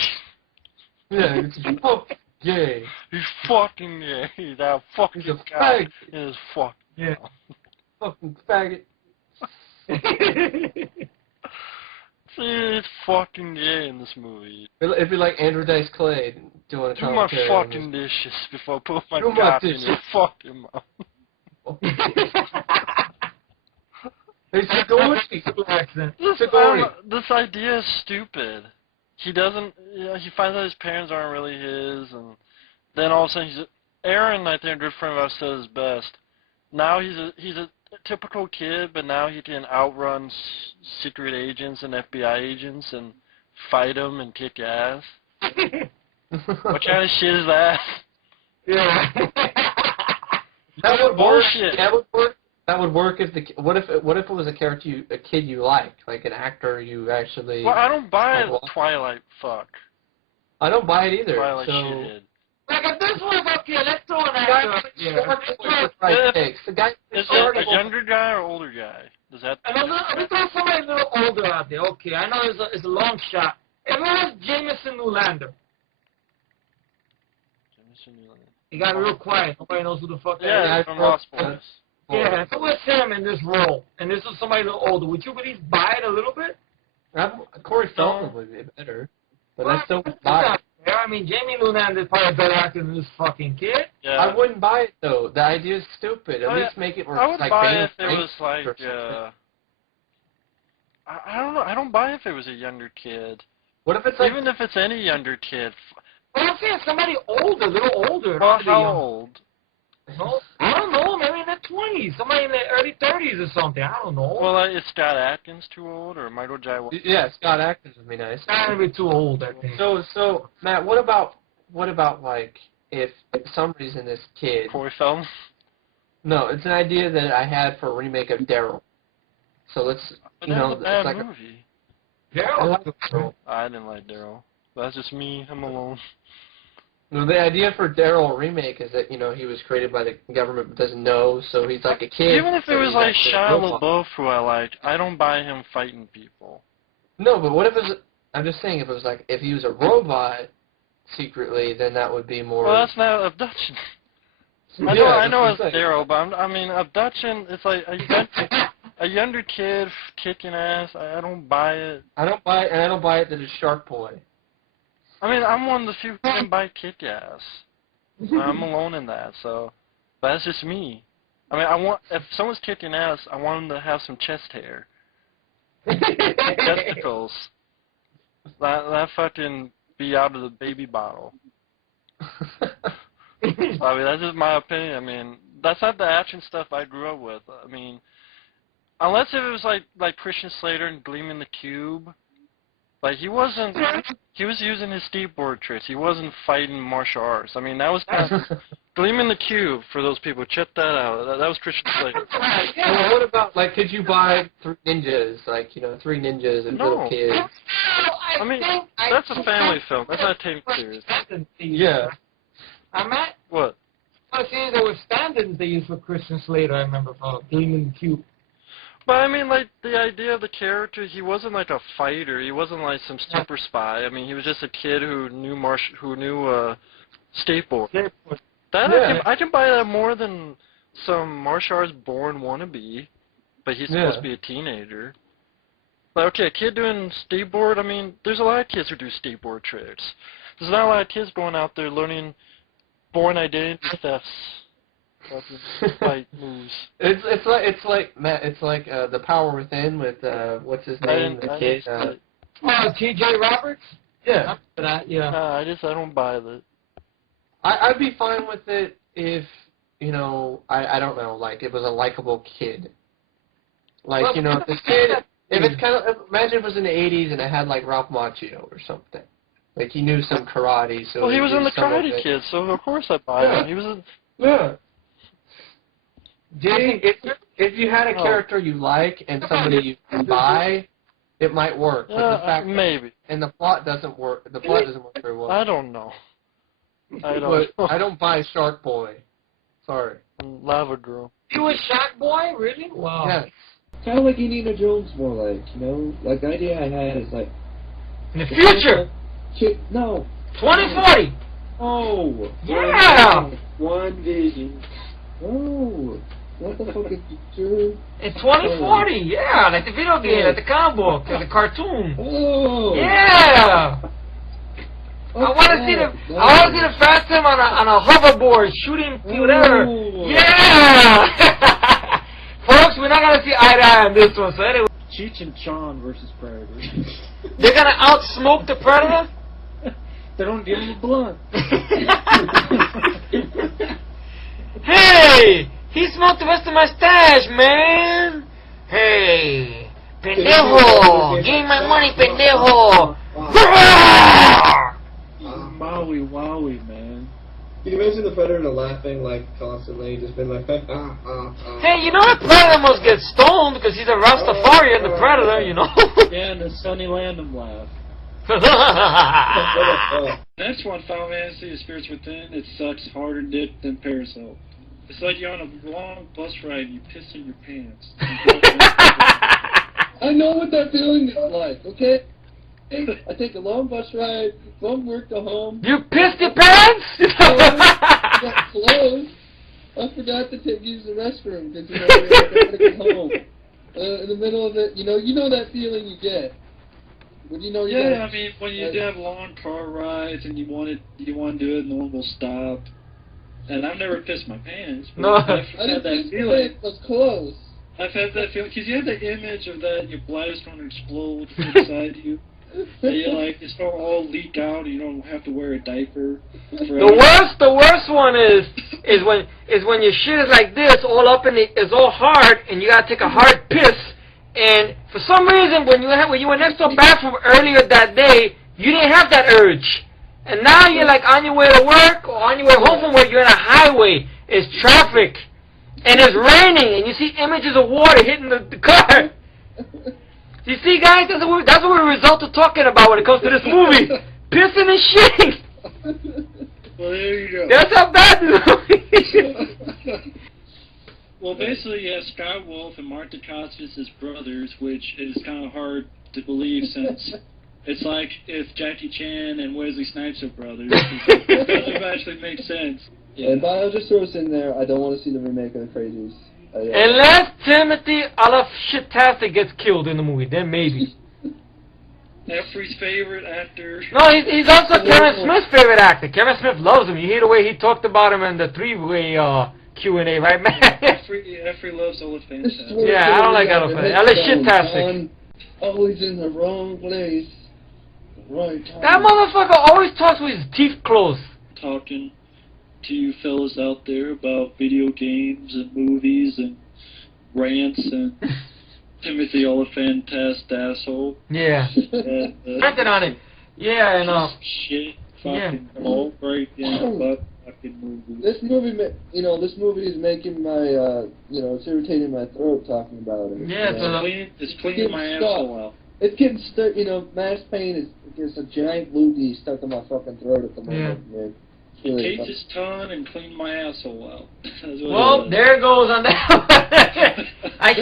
Yeah, it's fucking gay. He's fucking gay. That fucking He's a guy fag. is fucking... Yeah. Fucking faggot. See, it's fucking gay in this movie. It'd be like Andrew Dice Clay doing a Do my commentary. fucking dishes before I put my Do my cock in dishes. your fucking mouth. Hey, Sigourney. This idea is stupid. He doesn't. Yeah, he finds out his parents aren't really his, and then all of a sudden Aaron, I think, a good friend of ours, says his best. Now he's a typical kid, but now he can outrun secret agents and FBI agents and fight them and kick ass. What kind of shit is that? Yeah. That would work. Bullshit. That would work. That would work if the what if it was a character a kid you like an actor you actually. Well, I don't buy Twilight. Fuck. I don't buy it either. Twilight so. shithead. Like if this was okay, let's throw an actor. The guy Is it a younger guy or older guy? Does that? Let's throw somebody a little older out there. Okay, I know it's a long shot. If it was Jameson Newlander. He got real quiet. Nobody knows who the fuck that is. Yeah, from Lost Boys. Yeah, if it was him in this role, and this is somebody a little older, would you at least buy it a little bit? Corey Feldman would be better, but Well, I still wouldn't buy it. Yeah, I mean, Jamie Newland is probably a better actor than this fucking kid. Yeah. I wouldn't buy it though. The idea is stupid. At I- least make it where I it's would like buy Bane it if it was Frank like. or something. I don't know. I don't buy if it was a younger kid. What if it's like Even if it's any younger kid. Well, I'm saying somebody older, a little older. Well, not really how young. old? No, I don't know. Maybe in their 20s. Somebody in their early 30s or something. I don't know. Well, is Scott Atkins too old or Michael J. White? yeah, Scott Atkins would be nice. Not a bit too old, I think. So Matt, what about like if for some reason this kid? Corey Feldman? No, it's an idea that I had for a remake of Daryl. So let's But you that know was a bad it's like movie. I like Daryl. I didn't like Daryl. That's just me. I'm alone. No, the idea for Daryl remake is that he was created by the government but doesn't know, so he's like a kid. Even if it so was he's like actually a Shia robot. LaBeouf, who I like, I don't buy him fighting people. No, but what if it's? I'm just saying if it was like if he was a robot secretly, then that would be more. Well, that's not abduction. Yeah, I know that's it's what I'm saying. Daryl, but I mean abduction. It's like a younger kid kicking ass. I don't buy it. I don't buy it that it's Shark Boy. I mean, I'm one of the few who can buy kick ass. I'm alone in that, so but that's just me. I mean, if someone's kicking ass, I want them to have some chest hair, testicles. That fucking be out of the baby bottle. I mean, that's just my opinion. I mean, that's not the action stuff I grew up with. I mean, unless if it was like Christian Slater and Gleaming the Cube, Like, he was using his skateboard tricks. He wasn't fighting martial arts. I mean, that was kind of Gleaming the Cube for those people. Check that out. That was Christian Slater. Well, what about, like, could you buy Three Ninjas? Like, you know, Three Ninjas and little kids. I mean, that's a family film. That's not taken serious. Yeah. I'm at What? I see there were stand-ins they used for Christian Slater, I remember, for Gleaming the Cube. But I mean, like, the idea of the character, he wasn't like a fighter. He wasn't like some super spy. I mean, he was just a kid who knew skateboard. That Yeah. I can buy that more than some martial arts born wannabe, but he's supposed to be a teenager. Like, okay, a kid doing skateboard, I mean, there's a lot of kids who do skateboard tricks. There's not a lot of kids going out there learning born identity thefts. Fight moves. It's like The Power Within with what's his name, the kid. T.J. Roberts. Yeah. I don't buy that. I'd be fine with it if, you know, I don't know, like it was a likable kid. Like, you know, if this kid, if it's kind of, imagine if it was in the 80s and it had like Ralph Macchio or something. Like he knew some karate, so. Well, he was in the Karate Kid, so of course I'd buy him. He was in. Yeah. If you had a character you like and somebody you can buy, it might work. But the fact maybe. And the plot doesn't work. The plot doesn't work very well. I don't know. I don't buy Shark Boy. Sorry. Lava Girl. You was Shark Boy, really? Wow. Yes. Kind of like Indiana Jones, more like, you know, like the idea I had is like in the future. No. 2040. Oh. Yeah. One vision. Oh. What the fuck is future? In 2040, yeah, like the video game, like the comic book, like the cartoon. Oh. Yeah. I want to see the Phantom on a hoverboard shooting people there. Yeah. Folks, we're not gonna see eye to eye on this one. So anyway, Cheech and Chong versus Predator. They're gonna outsmoke the Predator. They don't give him a blunt. Hey, he smoked the rest of my stash, man. Hey, pendejo, give me my money, pendejo. Maui Wowie, man. Can you imagine the Predator laughing like constantly, just been like, Hey, you know the Predator must get stoned because he's a Rastafarian, the Predator, you know. Yeah, and the Sonny Landham laugh. Next one, Final Fantasy: The Spirits Within. It sucks harder dick than Parasol. It's like you're on a long bus ride and you piss in your pants. I know what that feeling is like, okay? I take a long bus ride from work to home. You pissed your pants? I got clothes. I forgot to use the restroom because I gotta get home. In the middle of it, you know that feeling you get. When you know you yeah, I mean, when you have long car rides and you want to do it, and no one will stop. And I've never pissed my pants. But No, I didn't piss my pants. I was close. I've had that feeling because you have the image of that your bladder's going to explode inside you. And you're like, it's going to all leak out. And you don't have to wear a diaper. The worst one is when your shit is like this, all up in it's all hard, and you gotta take a hard piss. And for some reason, when you went next to a bathroom earlier that day, you didn't have that urge. And now you're like on your way to work or on your way home from work. You're on a highway. It's traffic, and it's raining, and you see images of water hitting the car. You see, guys, that's what we result to talking about when it comes to this movie. Pissing and shitting. Well, there you go. That's how bad this movie is. Well, basically, you have Scott Wolf and Mark Dacascos as brothers, which is kind of hard to believe since it's like if Jackie Chan and Wesley Snipes are brothers. It doesn't actually make sense. Yeah. And I'll just throw this in there. I don't want to see the remake of The Crazies. Unless Timothy Shit-tastic gets killed in the movie, then maybe. Efree's favorite actor. No, he's also Kevin Smith's favorite actor. Kevin Smith loves him. You hear the way he talked about him in the three-way Q&A, right, man? Efree loves OnlyFans. Yeah, I don't like OnlyFans. I like Shit-tastic. Always in the wrong place. Right. That motherfucker always talks with his teeth closed. Talking to you fellas out there about video games and movies and rants and Timothy Oliphant-test asshole. Yeah. Printed on it. Yeah, and shit, fucking ball breaking, butt fucking movie. This movie, this movie is making my, it's irritating my throat talking about it. Yeah, it's cleaning my asshole out. It's getting stuck, mass pain is there's a giant loogie stuck in my fucking throat at the moment, man. Really Take his tongue and clean my asshole out. Well, there goes on that. I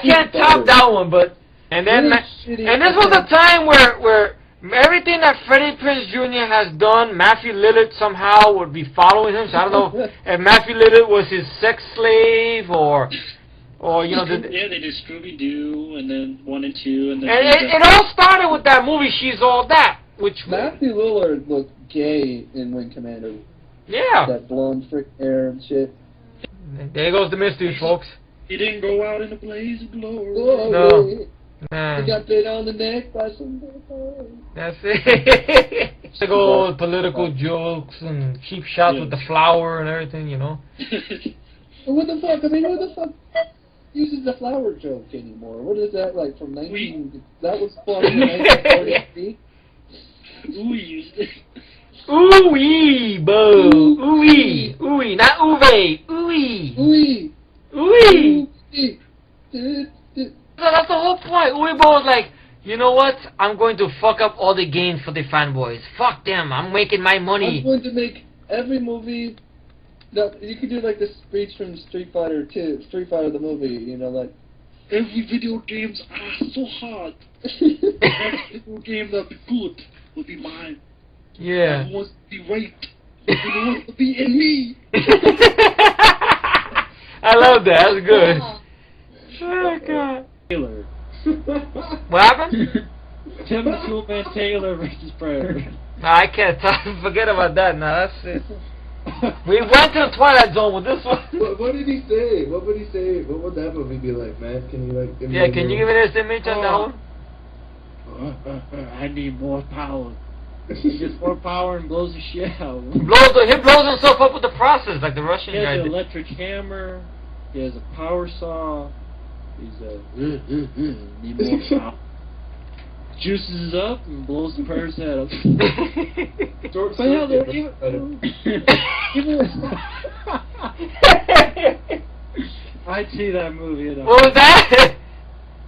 can't top that one, but and then and this was a time where everything that Freddie Prinze Jr. has done, Matthew Lillard somehow would be following him. So I don't know if Matthew Lillard was his sex slave or yeah, they did Scooby Doo and then 1 and 2 and then. And it all started with that movie She's All That, which Matthew Lillard looked gay in Wing Commander. Yeah. That blonde frick hair and shit. There goes the mystery, folks. He didn't go out in a blaze of glory. No. He got bit on the neck by some people. That's it. Big old political jokes and cheap shots with the flower and everything, What the fuck? I mean, who the fuck uses the flower joke anymore? What is that, like, from 19... That was fun in 1943? Ooh, used it. Ooh-wee, boo. Ooh-wee. Ooh-wee. Not ooh-wee. Ooh-wee. Ooh-wee. Ooh-wee. So that's the whole point. Ooh-wee Bo was like, you know what? I'm going to fuck up all the games for the fanboys. Fuck them. I'm making my money. I'm going to make every movie... you could do like the speech from Street Fighter the movie, like... Every video games are so hard. Every video game that'll be good will be mine. Yeah. It wants to be right. It wants to be in me. I love that. That's good. Oh, God. Taylor. What happened? Tim Toolman Taylor versus Predator. I can't forget about that now. That's it. We went to the Twilight Zone with this one. What did he say? What would he say? What would that movie be like, man? Can you give me can you give me this image on that one? I need more power. He gets more power and blows the shit out. He blows himself up with the process like the Russian guy. He has an electric hammer. He has a power saw. He's need more power. Juices it up and blows the Predator's head up. But I'd see that movie in a What was that?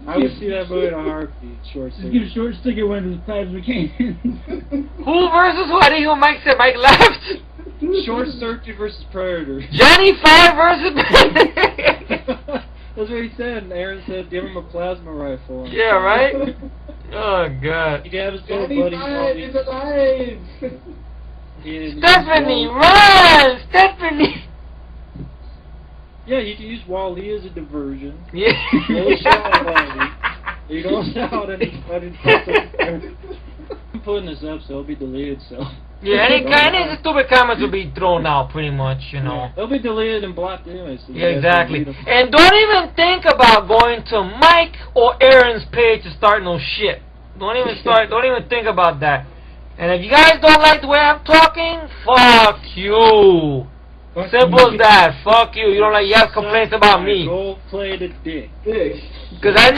I would see that movie in a heartbeat. Short stick. Just give a short stick when as tight as we can. Who versus who? I didn't hear what Mike said. Mike left. Short circuit versus Predator. Johnny Five versus That's what he said. And Aaron said, give him a plasma rifle. Yeah, right? Oh, God. He'd have his little buddy. He's alive! Stephanie, run! Stephanie! Yeah, you can use Wally as a diversion. Yeah. He goes out and he's fighting. I'm putting this up, so it'll be deleted, so. Yeah, any stupid comments will be thrown out, pretty much, Yeah, they'll be deleted and blocked anyway. So yeah, exactly. And don't even think about going to Mike or Aaron's page to start no shit. Don't even think about that. And if you guys don't like the way I'm talking, fuck you. Simple as that. Fuck you. You have complaints about me. Gold-plated dick. Because I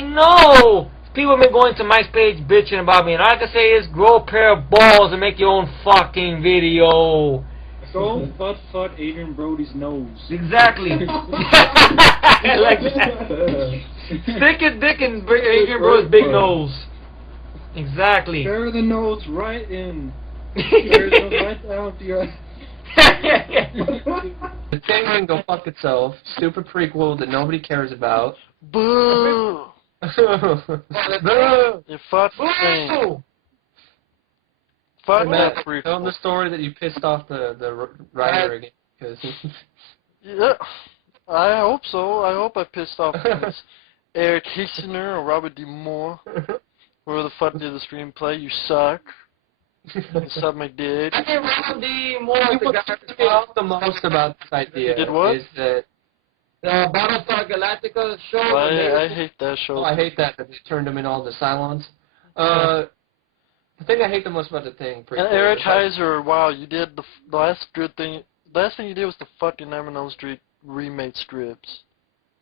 know people have been going to Mike's page bitching about me, and all I can say is grow a pair of balls and make your own fucking video. Go fuck Adrian Brody's nose. Exactly. Like that. Stick a dick in Adrian Brody's big nose. Exactly. Tear the nose right in. Tear the nose right down to your... The thing can go fuck itself. Stupid prequel that nobody cares about. Boo! You fucked the thing. Fuck that prequel. Tell them the story that you pissed off the writer again. Cause yeah, I hope so. I hope I pissed off Eric Hicksener or Robert D. Moore. Whoever the fuck did the screenplay, you suck. You suck my dick. I think Robert D. Moore is the guy that talked the most about this idea. You did what? Is that the Battlestar Galactica show? I hate that show. Oh, I hate that they turned them in all the Cylons. The thing I hate the most about the thing. And Eric Heiser, wow, you did the last good thing. The last thing you did was the fucking Nightmare on Elm Street remake scripts.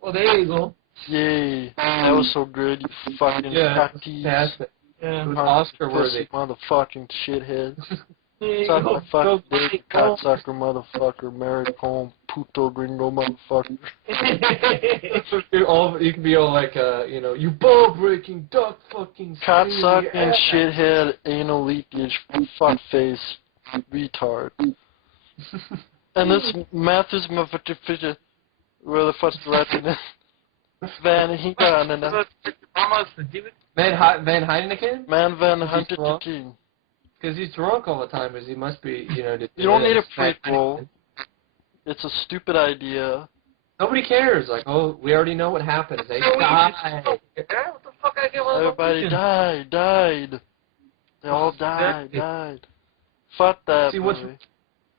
Well, there you go. Yay. That was so good, you fucking cocktease. Fantastic. Yeah. It was Oscar Pussy worthy. motherfucking shithead. Hey, Suck go- my fucking go- dick, go- cocksucker motherfucker, married home, puto gringo motherfucker. You can be all like, you ball-breaking, duck fucking Cocksucking shithead, anal leakage, fuckface, retard. And this Matthews motherfucker, where the fuck's the Latin is? Van Hinken and Van Heineken? Man Van Hunter. Because he's drunk all the time, because he must be, You don't need a prequel. It's a stupid idea. Nobody cares. Like, oh, we already know what happens. They die. What the fuck I get Everybody died. They all died. Fuck that See, movie.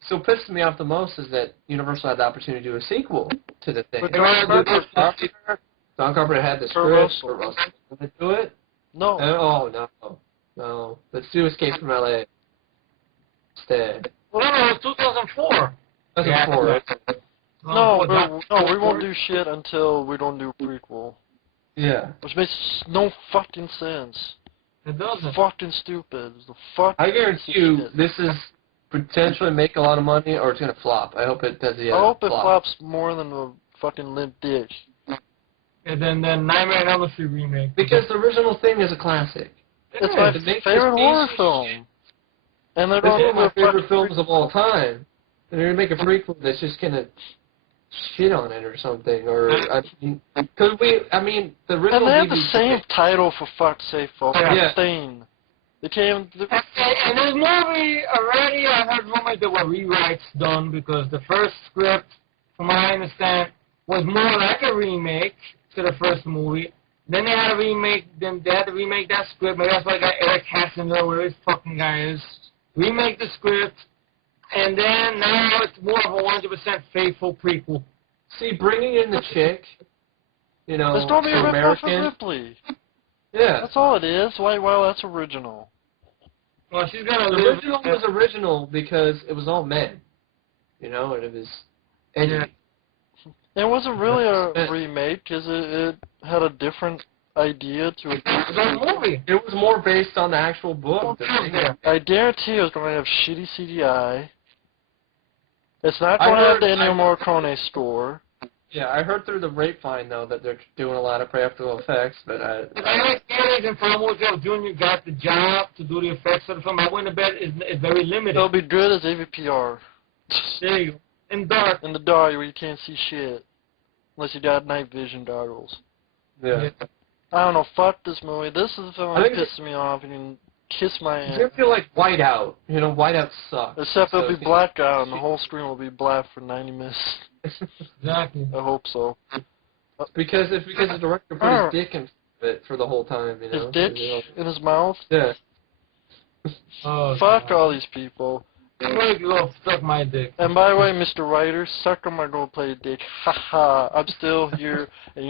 So what pisses me off the most is that Universal had the opportunity to do a sequel to the thing. But Don Carpenter had the Kurt script. Russell. Russell to do it? No. No. Let's do Escape from L.A. instead. Well, no, it was 2004. 2004, right? No, we won't do shit until we don't do a prequel. Yeah. Which makes no fucking sense. It doesn't. Fucking stupid. It's the fuck. I guarantee you, this is potentially make a lot of money, or it's gonna flop. I hope it does the. I hope it flops more than a fucking limp dick. And then Nightmare on Elm Street remake. Because the original thing is a classic. It's my favorite horror film. And they're It's one of my going favorite films of all time. And they're gonna make a prequel that's just gonna shit on it or something, or the original. And they have the same title, for fuck's sake, for thing. They came. And this movie already, I heard rumors there were rewrites done because the first script, from what I understand, was more like a remake to the first movie. Then they had to remake. Then they had to remake that script. Maybe that's why I got Eric Hassender, where this fucking guy is. Remake the script, and then now it's more of a 100% faithful prequel. See, bringing in the chick, It's don't be a rip-off of Ripley. Yeah. That's all it is. Why? Well, that's original. Well, she's gonna The live. original was original because it was all men. And it was edgy. It wasn't really a remake, because it had a different idea to it. It was more based on the actual book. I guarantee it's going to have shitty CGI. It's not going to have the Ennio Morricone score. Yeah, I heard through the grapevine, though, that they're doing a lot of practical effects, but I think if Samuel Jr. got the job to do the effects of the film, I wouldn't bet it's very limited. It'll be good as AVPR. There you go. In dark. In the dark where you can't see shit. Unless you got night vision goggles. Yeah. I don't know, fuck this movie. This is the film that pisses me off, and you can kiss my ass. You feel like Whiteout. Whiteout sucks. Except it'll be blacked out, and the whole screen will be black for 90 minutes. Exactly. I hope so. Because the director put his dick in it for the whole time, His dick in his mouth? Yeah. Oh, fuck all these people. I'm going to go suck my dick. And by the way, Mr. Writer, suck on my go play dick. Haha, I'm still here, and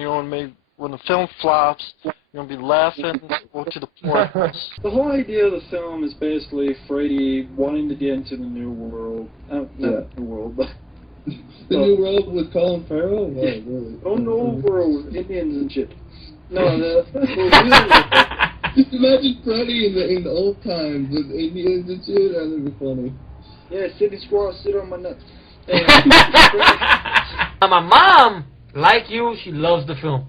when the film flops, you're going to be laughing to the point. The whole idea of the film is basically Freddy wanting to get into the new world. Not the new world, but... The new world with Colin Farrell? No, really. Oh, no world, Indians and shit. No, Just imagine Freddy in the old times with Indians and shit, that would be funny. Yeah, City Squaw, sit on my nuts. My mom, like you, she loves the film.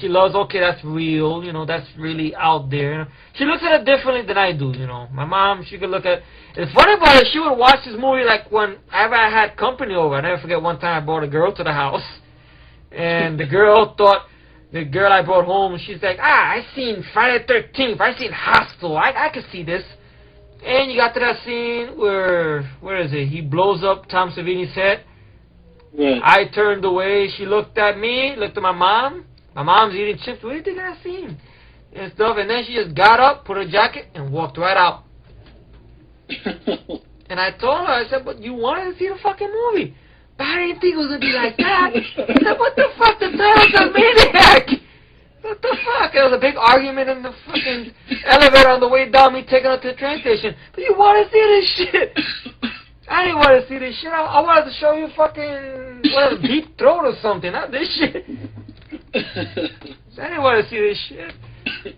She loves, okay, that's real, that's really out there. She looks at it differently than I do, My mom, she could look at, it's funny about it, she would watch this movie like whenever I had company over. I never forget one time I brought a girl to the house, and the girl I brought home, she's like, I seen Friday the 13th, I seen Hostel, I could see this. And you got to that scene where is it? He blows up Tom Savini's head. Right. I turned away. She looked at me, looked at my mom. My mom's eating chips. What do you think I seen? And stuff. And then she just got up, put her jacket, and walked right out. And I told her, I said, but you wanted to see the fucking movie. But I didn't think it was going to be like that. I said, what the fuck? The title's a maniac. What the fuck? There was a big argument in the fucking elevator on the way down, me taking her to the train station. But you want to see this shit? I didn't want to see this shit. I wanted to show you fucking, deep throat or something, not this shit. So I didn't want to see this shit.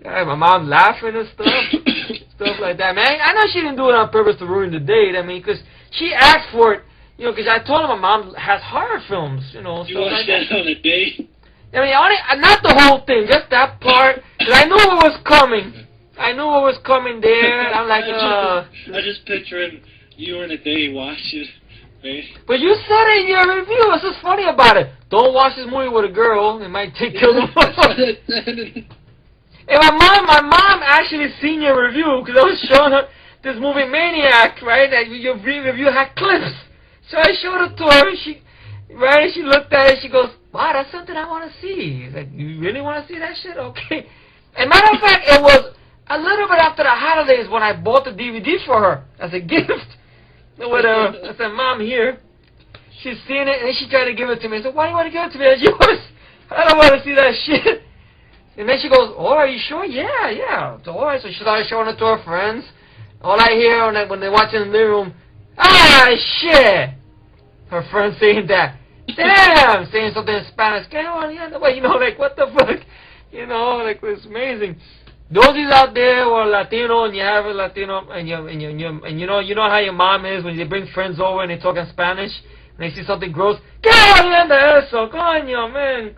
My mom laughing and stuff like that. Man, I know she didn't do it on purpose to ruin the date. I mean, because she asked for it, you know, because I told her my mom has horror films, you know. You watched that on a date? I mean, not the whole thing, just that part. Because I knew what was coming. I knew what was coming there. I'm like, I just picturing you and a date watching. But you said it in your review. What's so funny about it? Don't watch this movie with a girl. It might take kill them. And my mom actually seen your review because I was showing her this movie Maniac, right? That your review had clips. So I showed it to her. And she looked at it. She goes, "Wow, that's something I want to see." He's like, "You really want to see that shit? Okay." And matter of fact, it was a little bit after the holidays when I bought the DVD for her as a gift. I said, "Mom, here." She's seen it, and she tried to give it to me. I said, "Why do you want to give it to me?" I said, "I don't want to see that shit." And then she goes, "Oh, are you sure?" Yeah. So, all right. So she started showing it to her friends. All I hear when they watch in the living room, "Ah, shit!" Her friends saying that. Damn! Saying something in Spanish. Come on, you know, like, what the fuck? You know, like, it's amazing. Those of you out there who are Latino and you have a Latino and you know how your mom is when they bring friends over and they talk in Spanish and they see something gross. ¿Qué haciendo eso, coño, man?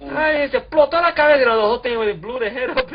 Ay, se explotó la cabeza y los dos things blew the head up.